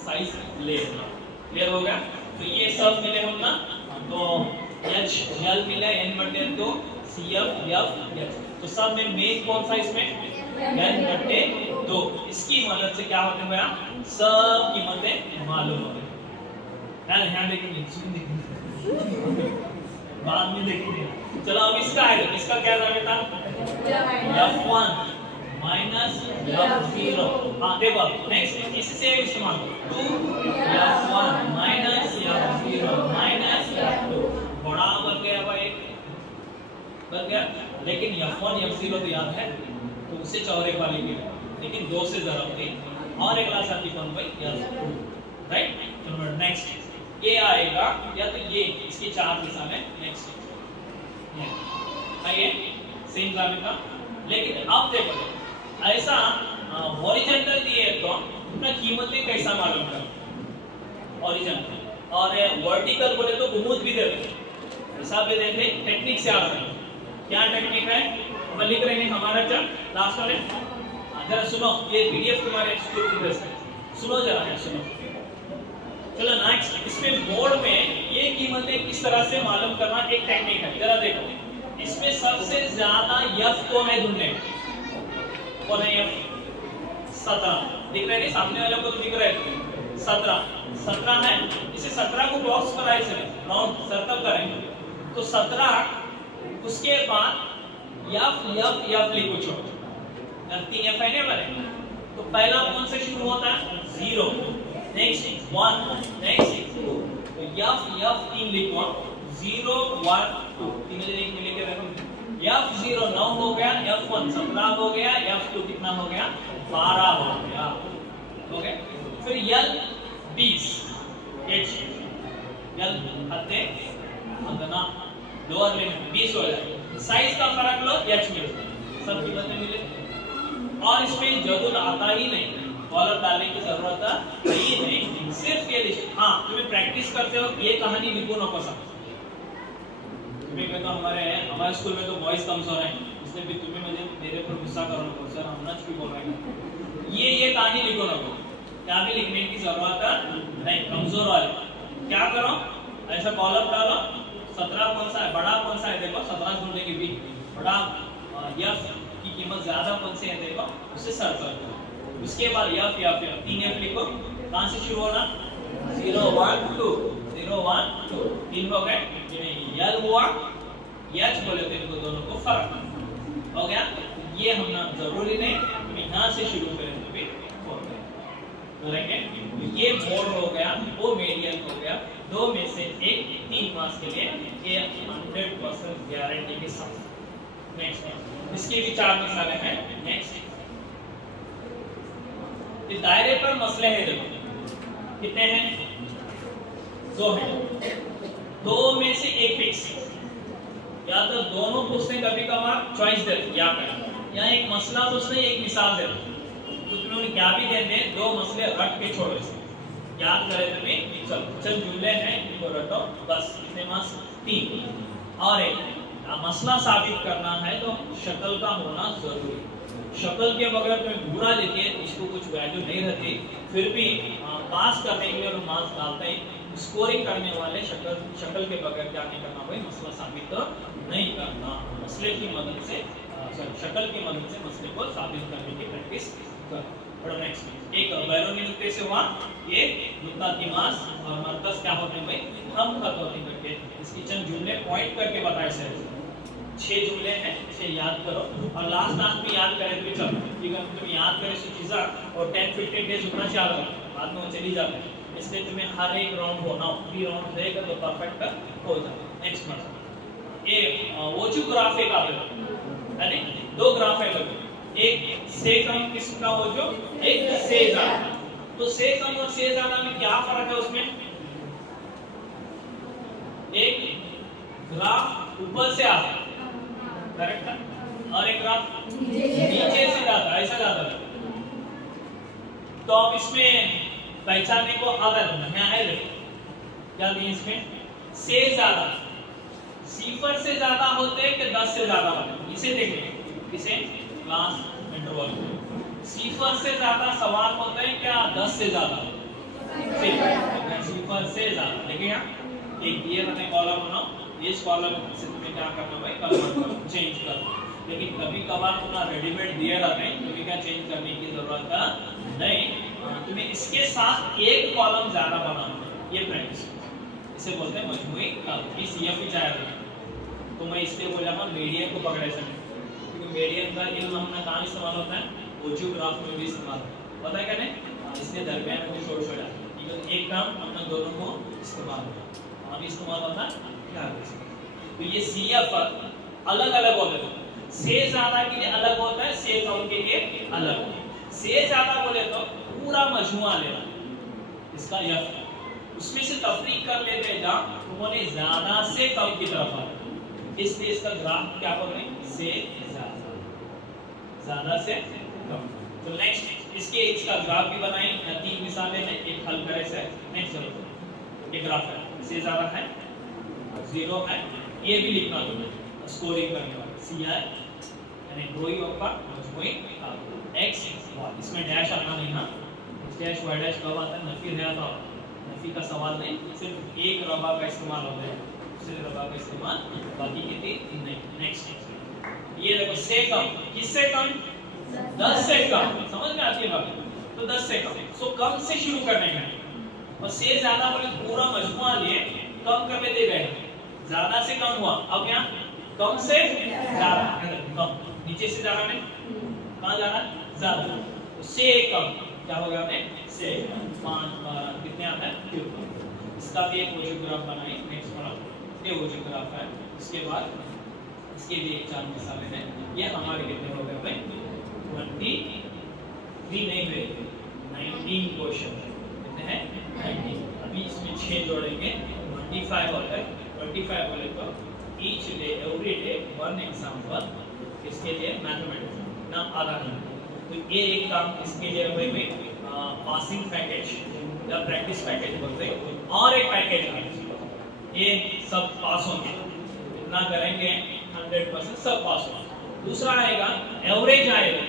साइज ले लेना। क्लियर हो गया? तो ये सब मिले हम ना, तो h l मिला n बटे 2, CF f h। तो सब में मेन कौन सा इसमें? n बटे 2। इसकी मदद से क्या होते हैं? सब कीमतें मालूम हो गई। यहाँ देखेंगे बाद में देखेंगे। चलो अब इसका है, इसका क्या था बेटा? f1 minus f0। हाँ देखो नेक्स्ट इससे इस्तेमाल 2f1 minus f0 minus f2 बड़ा बन गया भाई, बन गया। लेकिन f1 f0 तो याद है, तो उसे चौरे वाली की, लेकिन 2 से जरूरत थी और एक क्लास आपकी कौन भाई? f2, right. चलो नेक्स्ट ये आएगा, या तो ये इसकी 4 दिशा में नेक्स्ट आइए सेम जामेगा। लेकिन अब देखो ऐसा हॉरिजॉन्टल दिए तो अपना कीमतें कैसा मालूम करें? हॉरिजॉन्टल और वर्टिकल बोले तो घुमूद भी देते हैं, हिसाब भी देते हैं। टेक्निक से आ रहे हैं, क्या टेक्निक है हम लिख रहे हैं हमारा। जब लास्ट वाले जरा सुनो, ये PDF तुम्हारे स्कूल की ड्रेस है, सुनो जरा है सुनो। चलो नेक्स्ट, इसमें बोर्ड में ये कीमतें किस तरह से मालूम करना एक टेक्निक है, जरा देखो। इसमें सबसे ज्यादा f कौन है ढूंढने? कौन है f? 17 दिख रहे हैं, सामने वाले को तो दिख रहा है 17 है। इसे 17 को बॉक्स पर ऐसे राउंड सर्कल करेंगे तो 17, उसके बाद f लिखो छोड़, 3 f है ना। तो पहला कौन से शुरू होता है? 0, नेक्स्ट 1, नेक्स्ट 2, तो f 3 लिखो, 0 1 2 तीन लिख के रखो। f0 9 हो गया, f1 17 हो गया, f2 कितना हो गया? 12 हो गया। ओके, फिर l 20, h l हत्ते अदना लोअर लिमिट 20 हो जाएगा। साइज का फर्क लो h मिल जाएगा, सब कीमतें मिले और इसमें जरूर आता ही नहीं, कॉलम डालने की जरूरत ही नहीं, सिर्फ ये लिखो। हाँ तुम्हें प्रैक्टिस करते हो ये कहानी लिखो नको सब तुम्हें कहता हमारे स्कूल में तो बॉयज कमजोर है, इसलिए भी तुम्हें मुझे मेरे पर गुस्सा करो नको सर, हम ना क्यों बोल रहे हैं ये कहानी लिखो नको, क्या भी लिखने की जरूरत नहीं। कमजोर वाले क्या करो, ऐसा कॉलम डालो, 17 कौन सा है, बड़ा कौन सा है देखो, 17 ढूंढने की भी बड़ा एफ की कीमत ज्यादा कौन से है देखो, उससे सर्कल करो। उसके बाद एफ 3 एफ लिखो, कहां से शुरू होना 0 1 2 0 1 2 3 हो गए, यल हुआ एच बोले तो इनको दोनों को फर्क हो गया। ये हमने जरूरी नहीं हम यहां से शुरू करें तो भी हो गया, ये मोड हो गया, वो मीडियन हो गया, दो में से एक 3 मार्क्स के लिए ये 100% गारंटी के साथ। नेक्स्ट इसके भी 4 मिसालें हैं। नेक्स्ट ये दायरे पर मसले हैं, देखो कितने हैं, 2 हैं, 2 में से एक फिक्स, या तो दोनों पूछते कभी कभार चॉइस दे क्या करें, या एक मसला पूछते एक मिसाल दे, तो तुम्हें क्या भी देते हैं, 2 मसले रट के छोड़ो, इसे याद करे तुम्हें, चल जुमले हैं इनको रटो बस, इतने मार्क्स 3। और एक मसला साबित करना है तो शक्ल का होना जरूरी, शक्ल के बगैर तुम्हें बुरा लिखे इसको कुछ वैल्यू नहीं रहती, फिर भी पास करने के लिए लोग मार्क्स डालते हैं। स्कोरिंग करने वाले शक्ल के बगैर क्या नहीं करना भाई, मसला साबित तो नहीं करना, मसले की मदद से शक्ल की मदद से मसले को साबित करने की प्रैक्टिस कर। और नेक्स्ट एक बैरूनी नुक्ते से हुआ, ये नुक्ता तिमास और मरकज क्या होते हैं भाई, हम खत होते करके इसकी चंद जुमले पॉइंट करके बताए सर, 6 जुमले हैं, 6 याद करो और लास्ट में याद करें तो चलो ठीक है, तुम याद करें सब चीज़ और 10-15 डेज रुकना चाहिए, बाद में वो चली जाते हैं, इसलिए तुम्हें हर एक राउंड होना, 3 राउंड रहेगा तो परफेक्ट हो जाए। नेक्स्ट मतलब ये वो जो ग्राफ है यानी 2 ग्राफ है, एक से कम किस्म का हो जो, एक से ज्यादा, तो से कम और से ज्यादा में क्या फर्क है, उसमें एक ग्राफ ऊपर से आता है करेक्ट है, और एक ग्राफ नीचे से जाता है, ऐसा जाता है, तो अब इसमें पहचानने को अगर क्या है क्या नहीं, इसमें से ज्यादा 0 से ज्यादा होते हैं कि 10 से ज्यादा होते, इसे देखेंगे, इसे क्लास इंटरवल 0 से ज्यादा सवाल होते हैं क्या 10 से ज्यादा, 0 से ज्यादा। देखिए यहाँ एक ये मैंने कॉलम बनाओ, इस कॉलम से तुम्हें क्या करना भाई, कन्वर्ट चेंज करना, लेकिन कभी कभार तुम्हारा रेडीमेड दिए रहते हैं, तुम्हें क्या चेंज करने की जरूरत नहीं, तुम्हें इसके साथ एक कॉलम ज्यादा बनाना है, ये प्रैक्टिस, इसे बोलते हैं मजमूई कॉलम, सीएफ ही चाहिए, तो मैं इसलिए बोला मीडियम को पकड़े सके, क्योंकि मीडियम का इल्म हमने कहाँ इस्तेमाल होता है, ओजू ग्राफ में भी इस्तेमाल होता है क्या नहीं, इसलिए दरमियान में भी छोड़ छोड़ा, एक काम हमने दोनों को इस्तेमाल होता है, अभी इस्तेमाल होता है क्या, तो ये सीएफ अलग अलग होते हैं, से ज्यादा के लिए अलग होता है, से कम के लिए अलग, से ज्यादा बोले तो पूरा मजमुआ लेना इसका यफ, उसमें से तफरीक कर लेते हैं जहाँ उन्होंने ज्यादा से कम की तरफ आ, इसलिए इसका ग्राफ क्या बोल रहे हैं, से ज्यादा से कम। तो नेक्स्ट इसके इसका ग्राफ भी बनाएं, 3 मिसालें हैं, एक हल करें से। नेक्स्ट चलो ये ग्राफ है, से ज्यादा है 0 है, ये भी लिखना तुम्हें स्कोरिंग करने वाला सी आई यानी कोई होगा कोई एक्स, इसमें डैश आना नहीं, ना डैश वाई डैश कब आता है, नफी है तो नफी का सवाल नहीं, सिर्फ एक रबा का इस्तेमाल होता है, सिर्फ रबा का इस्तेमाल, बाकी कितनी नहीं। नेक्स्ट ये देखो से कम, किससे कम, 10 से कम, समझ में आती है बात, तो 10 से कम, सो कम से शुरू करने का, और से ज्यादा बोले पूरा मजमुआ लिए कम करने दे गए, ज्यादा से कम हुआ, अब यहाँ कम से ज्यादा, कम नीचे से ज्यादा नहीं, कहाँ जाना ज्यादा, तो से कम क्या हो गया, से 5 12 कितने आता है, इसका भी एक वोजू ग्राफ बनाए। नेक्स्ट वाला ये वोजू ग्राफ है, इसके बाद इसके भी 4 मिसालें हैं, ये हमारे कितने हो गए भाई, 23 नहीं हुए, 19 क्वेश्चन कितने हैं, 19, अभी इसमें 6 जोड़ेंगे 25 होता है, 45 बोले तो each day every day one example इसके लिए मैथमेटिक्स ना आधा घंटा। तो ये एक काम इसके लिए हुए पासिंग पैकेज या प्रैक्टिस पैकेज बोलते हैं। और एक पैकेज है, ये सब पास होंगे, इतना करेंगे 100% सब पास होंगे। दूसरा आएगा एवरेज आएगा,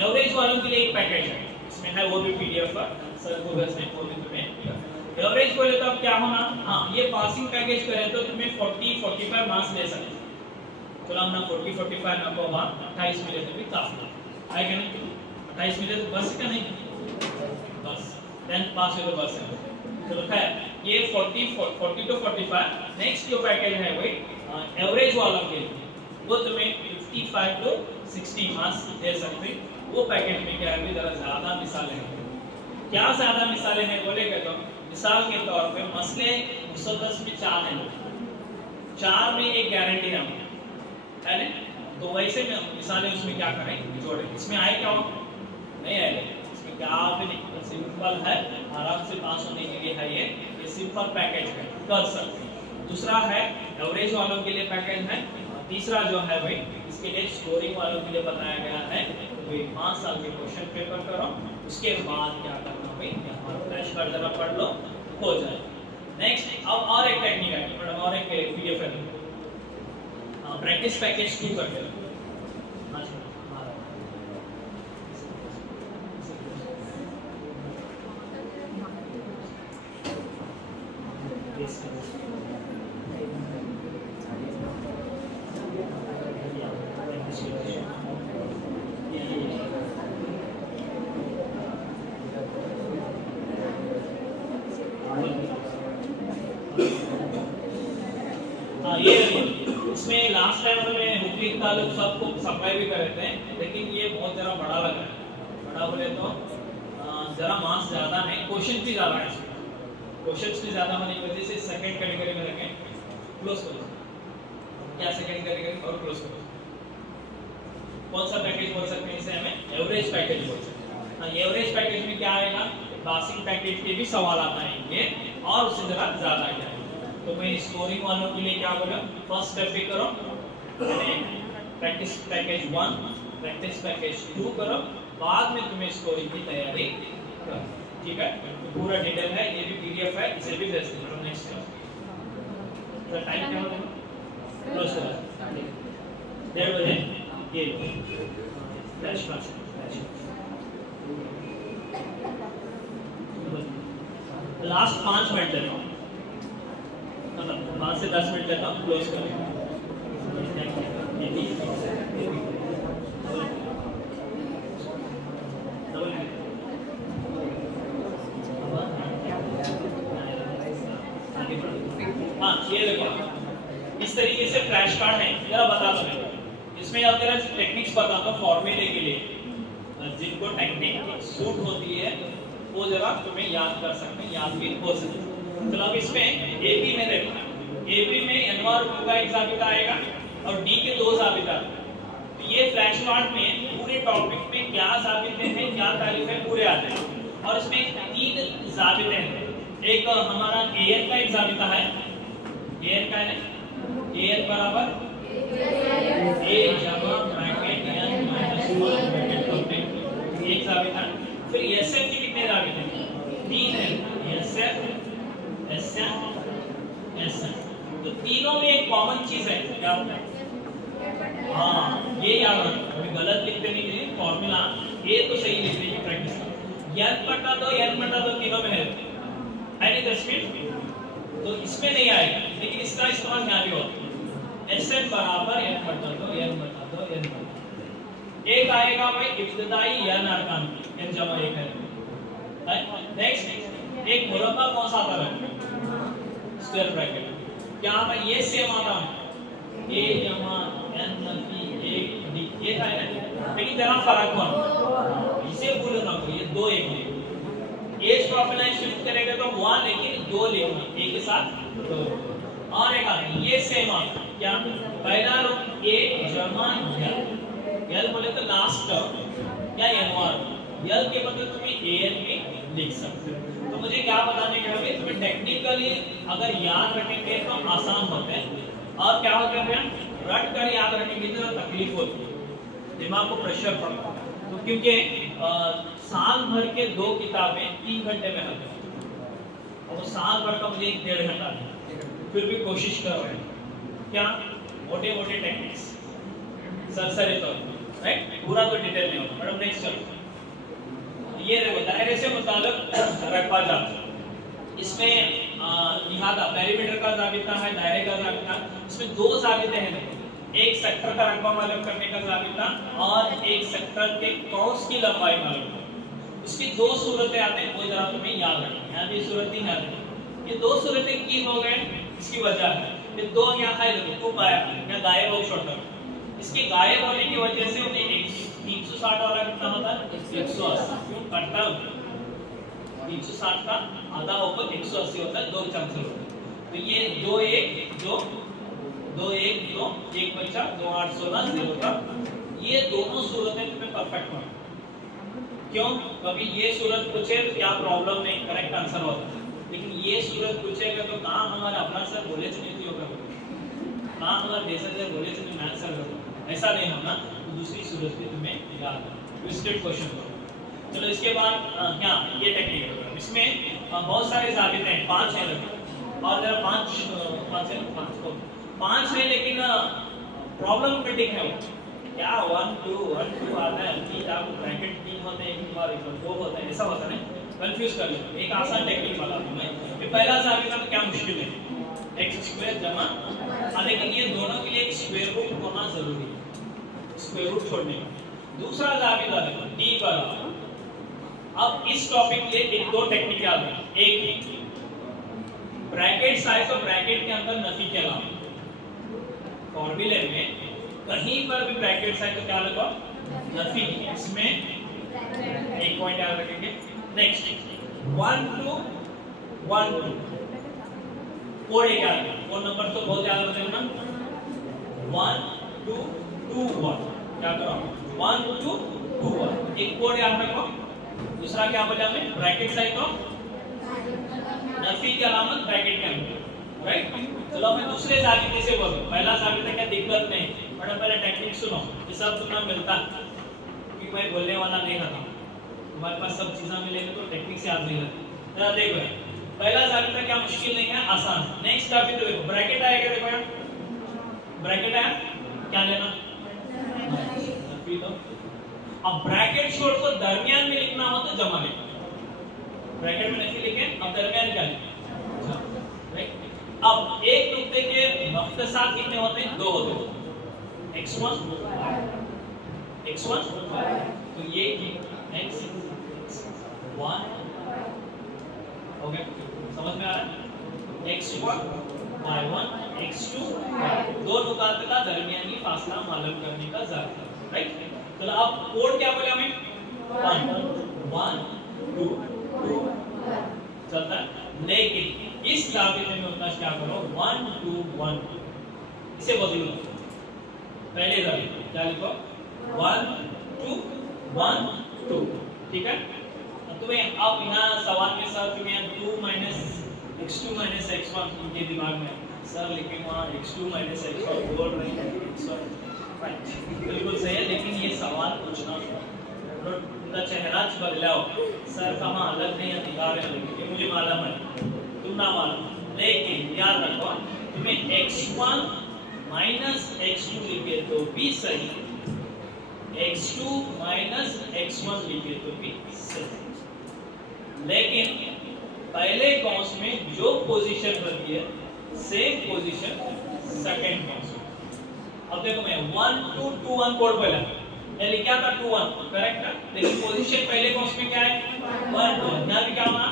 एवरेज वालों के लिए एक पैकेज है, इसमें है वो भी पीडीएफ पर सर को भेजने को भी तुम्हें। एवरेज बोले तो अब क्या होना, हाँ ये पासिंग पैकेज करें तो तुम्हें 40-45 मार्क्स ले सकते। चलो हम ना 40-45 ना को 28 मिले तो भी काफी आएगा नहीं, 28 मिले तो बस का नहीं, बस 10 पास हो तो बस है। चलो खैर ये 40 to 45। नेक्स्ट जो पैकेज है वही एवरेज वालों के लिए, वो तुम्हें 55 to 60 मार्क्स दे सकते। वो पैकेज में क्या है, जरा ज्यादा मिसालें हैं। क्या ज्यादा मिसालें हैं बोलेगा तो मिसाल के तौर पे मसले मुसद्दस में 4 हैं, 4 में एक गारंटी है ना, तो वैसे में मिसालें उसमें क्या करें जोड़ें। इसमें आए क्या हो, नहीं आएगा, इसमें क्या भी नहीं, सिंपल है, आराम से पास होने के लिए है ये सिंपल पैकेज है, कर सकते हैं। दूसरा है एवरेज वालों के लिए पैकेज है। तीसरा जो है भाई इसके लिए स्कोरिंग वालों के लिए बताया गया है, भाई 5 साल के क्वेश्चन पेपर करो, उसके बाद क्या करना भाई यहाँ फ्लैश कार्ड जरा पढ़ लो, हो जाए। नेक्स्ट अब और एक टेक्निक है मैडम, और एक पीडीएफ है, प्रैक्टिस पैकेज 2 करके लो। इसमें लास्ट टाइम हमने हुकलिक तालुक सबको सप्लाई भी करे थे, लेकिन ये बहुत जरा बड़ा लग रहा है। बड़ा बोले तो जरा मार्क्स ज्यादा है, क्वेश्चन भी ज्यादा है, क्वेश्चंस भी ज्यादा होने की वजह से सेकंड कैटेगरी में रखें। क्लोज करो क्या, सेकंड कैटेगरी और क्लोज करो। कौन सा पैकेज बोल सकते हैं इसे, हमें एवरेज पैकेज बोल सकते हैं। हाँ एवरेज पैकेज में क्या आएगा, पासिंग पैकेज के भी सवाल आएंगे और उससे जरा ज्यादा आएगा। तो मैं स्कोरिंग वालों के लिए क्या बोला, फर्स्ट स्टेप पे करो, प्रैक्टिस पैकेज 1 प्रैक्टिस पैकेज 2 करो, बाद में तुम्हें स्कोरिंग की तैयारी करो, ठीक है। तो पूरा डिटेल है, ये भी पीडीएफ है, इसे भी भेज दो। नेक्स्ट तो टाइम क्या होगा, क्लोज करो 1:30 बजे, ये फ्लैश क्लास लास्ट 5 मिनट लेता हूँ, मतलब 5 से 10 मिनट लेता हूँ, क्लोज करें। हाँ ये देखो इस तरीके से फ्लैश कार्ड है, जरा बता दो इसमें अब जरा टेक्निक्स बता दो फॉर्मूले के लिए, जिनको टेक्निक सूट होती है वो जरा तुम्हें याद कर सकते हैं, याद भी हो सकते हैं। चलो अब इसमें एपी में देखो, एपी में एनवार का एक जाबिता आएगा और डी के 2 जाबिता। तो ये फ्लैश कार्ड में पूरे टॉपिक में क्या जाबिते हैं, क्या तारीफ है, पूरे आते हैं। और इसमें 3 जाबिते हैं, एक हमारा एएन का एक जाबिता है, एएन का है, एएन बराबर ए जमा bracket n minus 1 bracket complete, एक जाबिता। फिर एसएफ के कितने जाबिते हैं, 3 है, एसएफ एसएफ एसएफ। तो तीनों में एक कॉमन चीज है, क्या होता है, हाँ ये याद रखो, अभी गलत लिखते नहीं है फॉर्मूला, ये तो सही लिखने की प्रैक्टिस करो। एन बटा दो तीनों में है नहीं तस्वीर, तो इसमें नहीं आएगा, लेकिन इसका इस्तेमाल यहाँ भी होता है, एसएन बराबर एन बटा दो एन बटा दो एन बटा दो। एक आएगा भाई इब्तिदाई एन अरकान एन जमा 1 है। नेक्स्ट एक मुरब्बा कौन सा आता है, स्क्वायर ब्रैकेट, क्या भाई ये सेम आता है, ए जमा एन नफी 1 डी, ये था ना, लेकिन जरा फर्क हुआ, इसे भूलो ना, ये 2 1 है, एज को अपना शिफ्ट करेगा तो 1, लेकिन 2 लेना, एक के साथ 2। और एक आता ये सेम आता क्या, पहला रो ए जमा यल, यल बोले तो लास्ट टर्म क्या एन1, यल के बदले तुम्हें एन में लिख सकते हो। तो मुझे क्या बताने के लिए तुम्हें टेक्निकली अगर याद रखेंगे तो आसान होता है, और क्या होता है रट कर याद रखेंगे तो तकलीफ होती है, दिमाग को प्रेशर पड़ता है। तो क्योंकि साल भर के 2 किताबें 3 घंटे में हल और वो साल भर का मुझे 1.5 घंटा है, फिर भी कोशिश कर रहे हैं क्या मोटे मोटे टेक्निक्स सरसरी तौर पर, राइट, पूरा तो डिटेल नहीं होगा। मैडम नेक्स्ट चलो, ये देखो दायरे से मुताबिक रकबा जाता है, इसमें लिहाजा पेरीमीटर का जाबिता है, दायरे का जाबिता, इसमें 2 जाबिते हैं, एक सेक्टर का रकबा मालूम करने का जाबिता और एक सेक्टर के कौस की लंबाई मालूम करना। इसकी 2 सूरतें आते हैं, वो जरा तुम्हें याद रखना, यहाँ भी सूरत ही याद रखना। ये 2 सूरतें की हो गए, इसकी वजह है ये 2 यहाँ है, देखो 2 या गायब हो छोटा, इसके गायब होने की वजह से उन्हें 360 वाला कितना होता है 180, क्यों कटता है 360 का आधा ऊपर 180 होता है, 2 चांसेस होते हैं। तो ये 2 1 2 2 1 2 1 बचा 2 8 16 0 का, ये दोनों सूरतें तुम्हें परफेक्ट होंगी। क्यों? कभी ये सूरत पूछे तो क्या प्रॉब्लम नहीं, करेक्ट आंसर होता है, लेकिन ये सूरत पूछेगा तो कहाँ हमारा अपना सर बोले नहीं होगा, कहाँ हमारा देशा सर बोले नहीं मैथ सर होगा, ऐसा नहीं होना। तो दूसरी सूरत भी तुम्हें याद है, ट्विस्टेड क्वेश्चन करो। चलो इसके बाद क्या ये टेक्निक है, इसमें बहुत सारे जाबिते हैं, 5 हैं और जरा 5 है, लेकिन प्रॉब्लम क्रिटिक है वो क्या 1 2 1 2 आता है, कि आप ब्रैकेट 3 होते हैं, एक बार 2 होता है, ऐसा होता है, कंफ्यूज कर लेते। एक आसान टेक्निक बताता हूं मैं, कि पहला जाबिता तो क्या मुश्किल है, x² जमा, लेकिन ये दोनों के लिए एक स्क्वायर रूट होना जरूरी है, स्क्वायर रूट छोड़ने का। दूसरा जाबिता देखो t बराबर, अब इस टॉपिक के लिए 2 टेक्निक याद रखना, एक ब्रैकेट्स आए तो ब्रैकेट के अंदर नफी के अलावा फॉर्मूले में कहीं पर भी ब्रैकेट्स आए तो क्या लगा नफी, इसमें एक पॉइंट याद रखेंगे। नेक्स्ट 1 2 1 2 कोड एक याद, कोड नंबर तो बहुत याद रखना ना, 1 2 2 1, क्या करो 1 2 2 1, एक कोड याद रखो। दूसरा क्या बोला हमें, ब्रैकेट्स आए तो नफी की अलामत ब्रैकेट के अंदर, राइट। चलो मैं दूसरे जाबिते से बोलूं, पहला जाबिता क्या दिक्कत नहीं, मैडम पहले टेक्निक सुनो, ये सब तुम्हें मिलता क्योंकि मैं बोलने वाला नहीं रहता, तुम्हारे पास सब चीजें मिलेंगे तो टेक्निक से याद नहीं रहती। जरा देखो पहला जाबिता क्या मुश्किल नहीं है, आसान। नेक्स्ट जाबिता देखो ब्रैकेट आएगा, देखो यार ब्रैकेट आया, क्या लेना नफी, तो अब ब्रैकेट छोड़ को दरमियान में लिखना हो तो जमा लिखना, ब्रैकेट में नफी लिखे, अब दरमियान क्या लिखना, राइट। अब एक नुक्ते के मख्तसात कितने होते हैं, 2 होते हैं, x1 तो ये x1 हो गया, समझ में आ रहा है, x1 y1 x2 दो नुकात का दरमियानी फासला मालूम करने का जाबिता, राइट। चलो अब कोड क्या बोले हमें, 1 2 2 चलता है, लेकिन इस जाबिते में उतना क्या करो 1 2 1 2, इसे बदलो, पहले जाबिते क्या लिखो 1 2 1 2, ठीक है। तुम्हें अब यहाँ सवाल के साथ तुम्हें 2 - x2 - x1 उनके दिमाग में सर लेकिन वहाँ x2 - x1 बोल रहे हैं, बिल्कुल सही है, लेकिन ये सवाल पूछना उनका चेहरा बदलाओ, सर कहाँ अलग नहीं अधिकार है, लेकिन मुझे मालूम है तुम ना मालूम, लेकिन याद रखो तुम्हें x1 - x2 लिखे तो भी सही, x2 - x1 लिखे तो भी सही, लेकिन पहले कॉन्स में जो पोजीशन रहती है सेम पोजीशन सेकंड कॉन्स में। अब देखो मैं 1 2 2 1 कोड पहला ये लिखा था 2 1 करेक्ट है, लेकिन पोजीशन पहले कॉन्स में क्या है 1 2, यहाँ भी क्या होना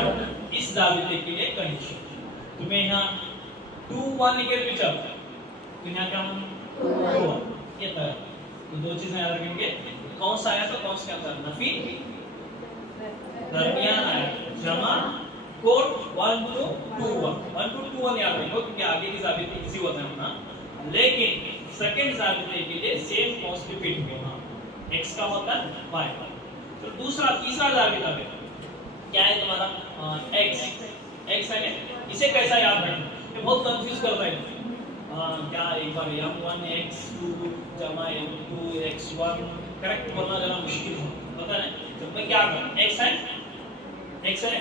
1। इस जाबिते के लिए कंडीशन तुम्हें यहाँ 2 1 लिखे तो चल, तो यहाँ क्या होना 2 1, ये तरह तो 2 चीजें याद रखेंगे, कौन सा आया तो कौन सा अंदर नफी, दरमियान आया जमा, कोड 1 2 2 1 2 2 1 याद रखो क्योंकि आगे की जाबिते इसी होता है ना, लेकिन सेकंड जाबिते के लिए सेम कॉस्ट रिपीट होगा, x का होता है y का। तो दूसरा तीसरा जाबिता देखो, क्या है तुम्हारा x x है। इसे कैसा याद रखना, ये बहुत कंफ्यूज करता है। क्या एक बार m1 x2 जमा m2 x1 करेक्ट बोलना जरा मुश्किल है, पता नहीं। तो मैं क्या करूं, x है।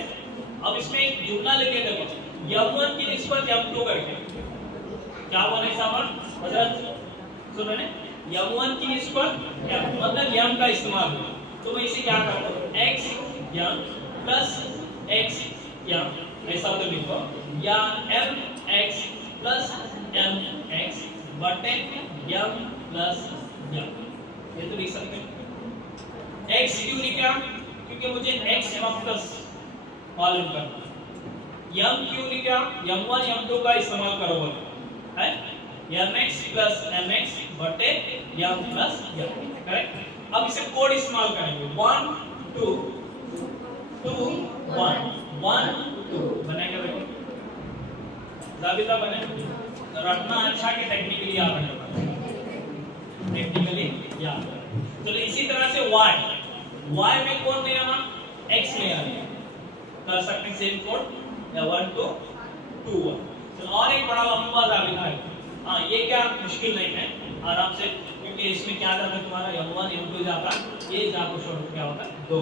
अब इसमें एक जुड़ना लेके देखो, m1 की निस्बत m2 करके क्या बने सामान हजरत सुनो ने, m1 की निस्बत m मतलब m का इस्तेमाल हुआ। तो मैं इसे क्या करता हूं, x m plus x m ऐसा तो लिखो, या m x plus m x बटे m प्लस m, ये तो लिख सकते हैं। x क्यों लिखा, क्योंकि मुझे x फैक्टर्स मालूम करना। m क्यों लिखा, m1 m2 का इस्तेमाल करो है, mx प्लस mx बटे m प्लस m, करेक्ट। अब इसे कोड इस्तेमाल करेंगे, 1 2 2 1 1 2 बनेगा बेटा, जाबिता बने। रटना अच्छा कि टेक्निकली याद रखना, टेक्निकली याद रखना। चलो इसी तरह से y में कौन ले आना, x ले आना, कर सकते हैं सेम कोड, या 1 2 2 1। चलो और एक बड़ा लंबा जाबिता है, हाँ ये क्या मुश्किल नहीं है, आराम से, क्योंकि इसमें क्या जाता है तुम्हारा m1 m2 जाता, ये जाको छोड़ क्या होता है 2,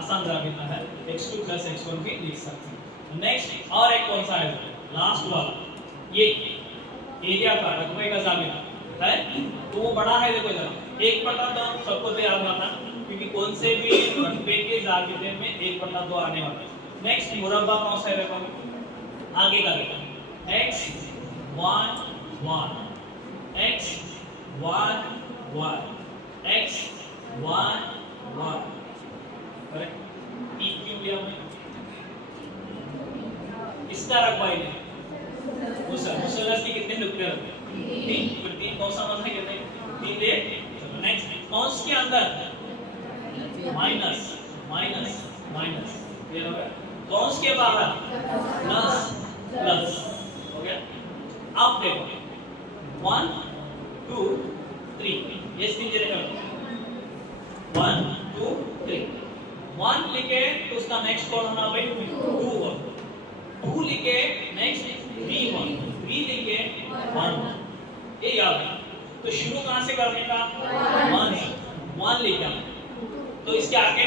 आसान जाबिता है, x2 प्लस x1 भी लिख सकते हैं। नेक्स्ट और एक कौन सा है, लास्ट वाला, ये एरिया का रकबे का जाबिता है, तो वो बड़ा है, देखो जरा एक बटा दो सबको तो याद रखना, क्योंकि कौन से भी रकबे के जाबिते में 1/2 आने वाला है। नेक्स्ट मुरब्बा कौन सा है, देखो आगे का देखो, x 1 1 x 1 1 x 1 1, correct. e क्यों लिया हमने, इसका रकबा ही नहीं, मुसलस के कितने टुकड़े होते हैं, 3, फिर 3 कौन सा मतलब कितने 3 दे। चलो नेक्स्ट, कौंस के अंदर माइनस माइनस माइनस, ये हो गया। कौंस के बाहर प्लस प्लस, हो गया। अब देखो 1 2 3, ये 3 जगह 1 2 3, 1 लिखे तो उसका नेक्स्ट कौन होना भाई 2 2 लिखे नेक्स्ट 3 लिखे 1, ये याद है। तो शुरू कहां से करने का, 1 लिखा तो इसके आगे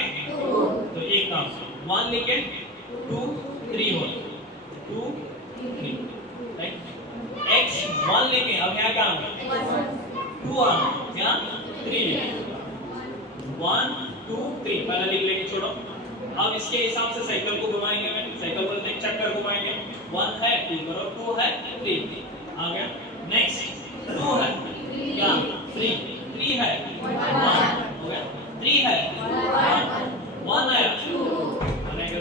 तो एक काम 1 लिखे 2 3 हो 2 3, राइट। x 1 लिखे, अब यहाँ क्या होगा 2 आना, यहाँ 3 लिखे 1 2 3, पहले लिख लेके छोड़ो। अब इसके हिसाब से साइकिल को घुमाएंगे, मैं साइकिल को एक चक्कर घुमाएंगे, 1 है 2 करो, 2 है 3 आ गया। नेक्स्ट 2 है क्या 3 है 1 हो गया, 3 है 1 आया 2 बनेगा।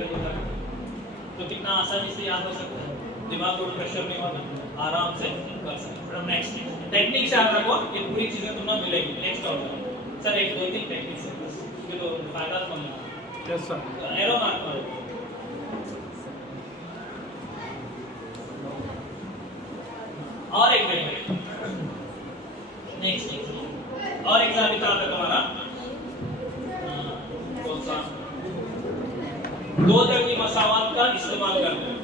तो कितना आसानी से याद हो सकता है, दिमाग को प्रेशर नहीं होगा, आराम से कर सकते हैं। नेक्स्ट टेक्निक से याद रखो, ये पूरी चीजें तुम्हें मिलेगी। नेक्स्ट और सर एक 2-3 टेक्निक से बस, ये तो फायदा तो मिलेगा। यस सर, एरो मार्क करो। और एक देखो, नेक्स्ट और एक जाबिता आता है तुम्हारा, कौन सा, 2 दर की मसावात का इस्तेमाल करते हैं।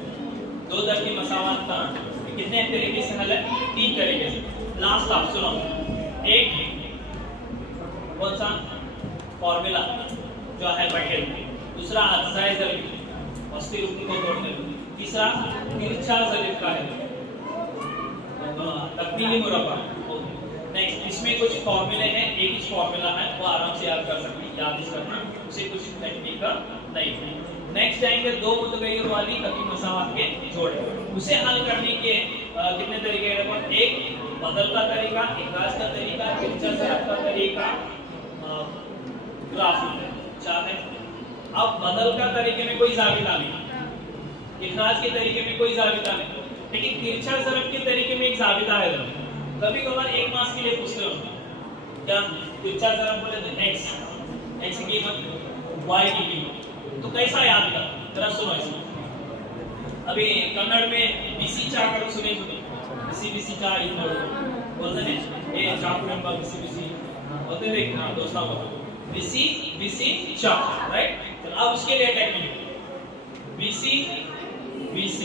2 दर की मसावात का कितने तरीके से हल है, 3 तरीके से। लास्ट आप सुनो, एक कौन सा फॉर्मूला जो है बैठे, दूसरा अज्जाए ज़रीब अस्थिर रूप को तोड़ने, तीसरा तिरछा ज़रीब का है तकमीली मुरब्बा। नेक्स्ट इसमें कुछ फॉर्मूले हैं, एक ही फॉर्मूला है, वो आराम से याद कर सकते हैं, याद इस करना, उसे कुछ टेक्निक का नहीं है। नेक्स्ट जाएंगे 2 मुतगय्यर वाली कभी मसावात के जोड़े, उसे हल करने के कितने तरीके हैं, एक बदल का तरीका, इकराज का तरीका, तिरछा ज़रीब का तरीका, ग्राफ चाहे। अब बदल का तरीके में कोई जाबिता नहीं, इखराज के तरीके में कोई जाबिता नहीं, लेकिन तिरछा ज़रीब के तरीके में एक जाबिता है। कभी कभार 1 मास के लिए पूछते हो क्या, तिरछा ज़रीब बोले तो x की कीमत y की कीमत, तो कैसा याद कर, जरा सुनो इसमें। अभी कन्नड़ में बिसी चा करो, सुने बिसी चा बोलते हैं, ये चाकुरन का बिसी बोलते हैं, देखना दोस्तों बिसी चा, राइट। अब उसके लिए technique BC BC,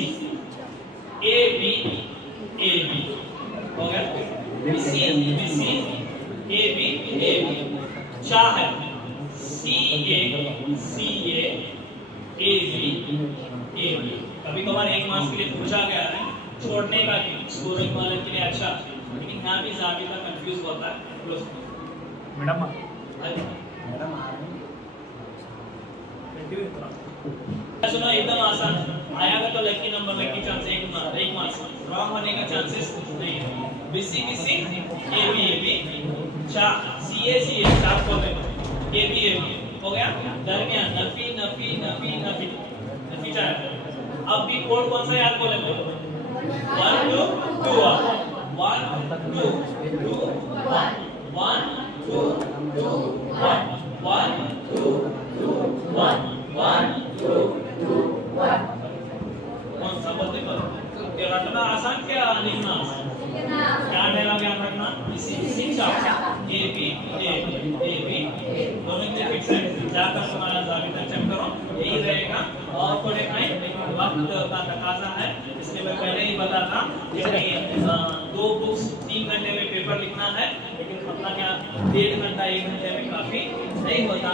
AB AB, हो गया? BC BC, AB AB, क्या है? CA CA, AB AB। कभी कभार एक मार्क्स के लिए पूछा गया है छोड़ने का भी स्कोरिंग वाले के लिए, अच्छा, लेकिन यहाँ भी ज़ाबिता कंफ्यूज होता है। मैडम मैडम सुनो, एकदम आसान आएगा तो लकी नंबर, लकी चांस एक मार्क्स, रॉन्ग होने का चांसेस नहीं है। BC BC, AB AB, CA CA, चार को AB AB, हो गया? दरमियान नफी नफी नफी नफी नफी चार। अब भी कोड कौन सा याद बोलेंगे? 1 2 2 1 2 2 1 1 2 2 1 1 2 2 1 1 2 2 1। कौन सा बोलते हो? ये रटना आसान क्या लिखना आसान? क्या डेरा याद रखना? इसी चार ए बी दोनों के फिक्स है। जाकर तुम्हारा ज़ाबिता चेक करो, यही रहेगा। और कोई वक्त का तकाजा है, इसलिए मैं पहले ही बता था कि 2 बुक्स 3 घंटे में पेपर लिखना है, लेकिन अपना क्या 1.5 घंटा 1 घंटे में काफी नहीं होता।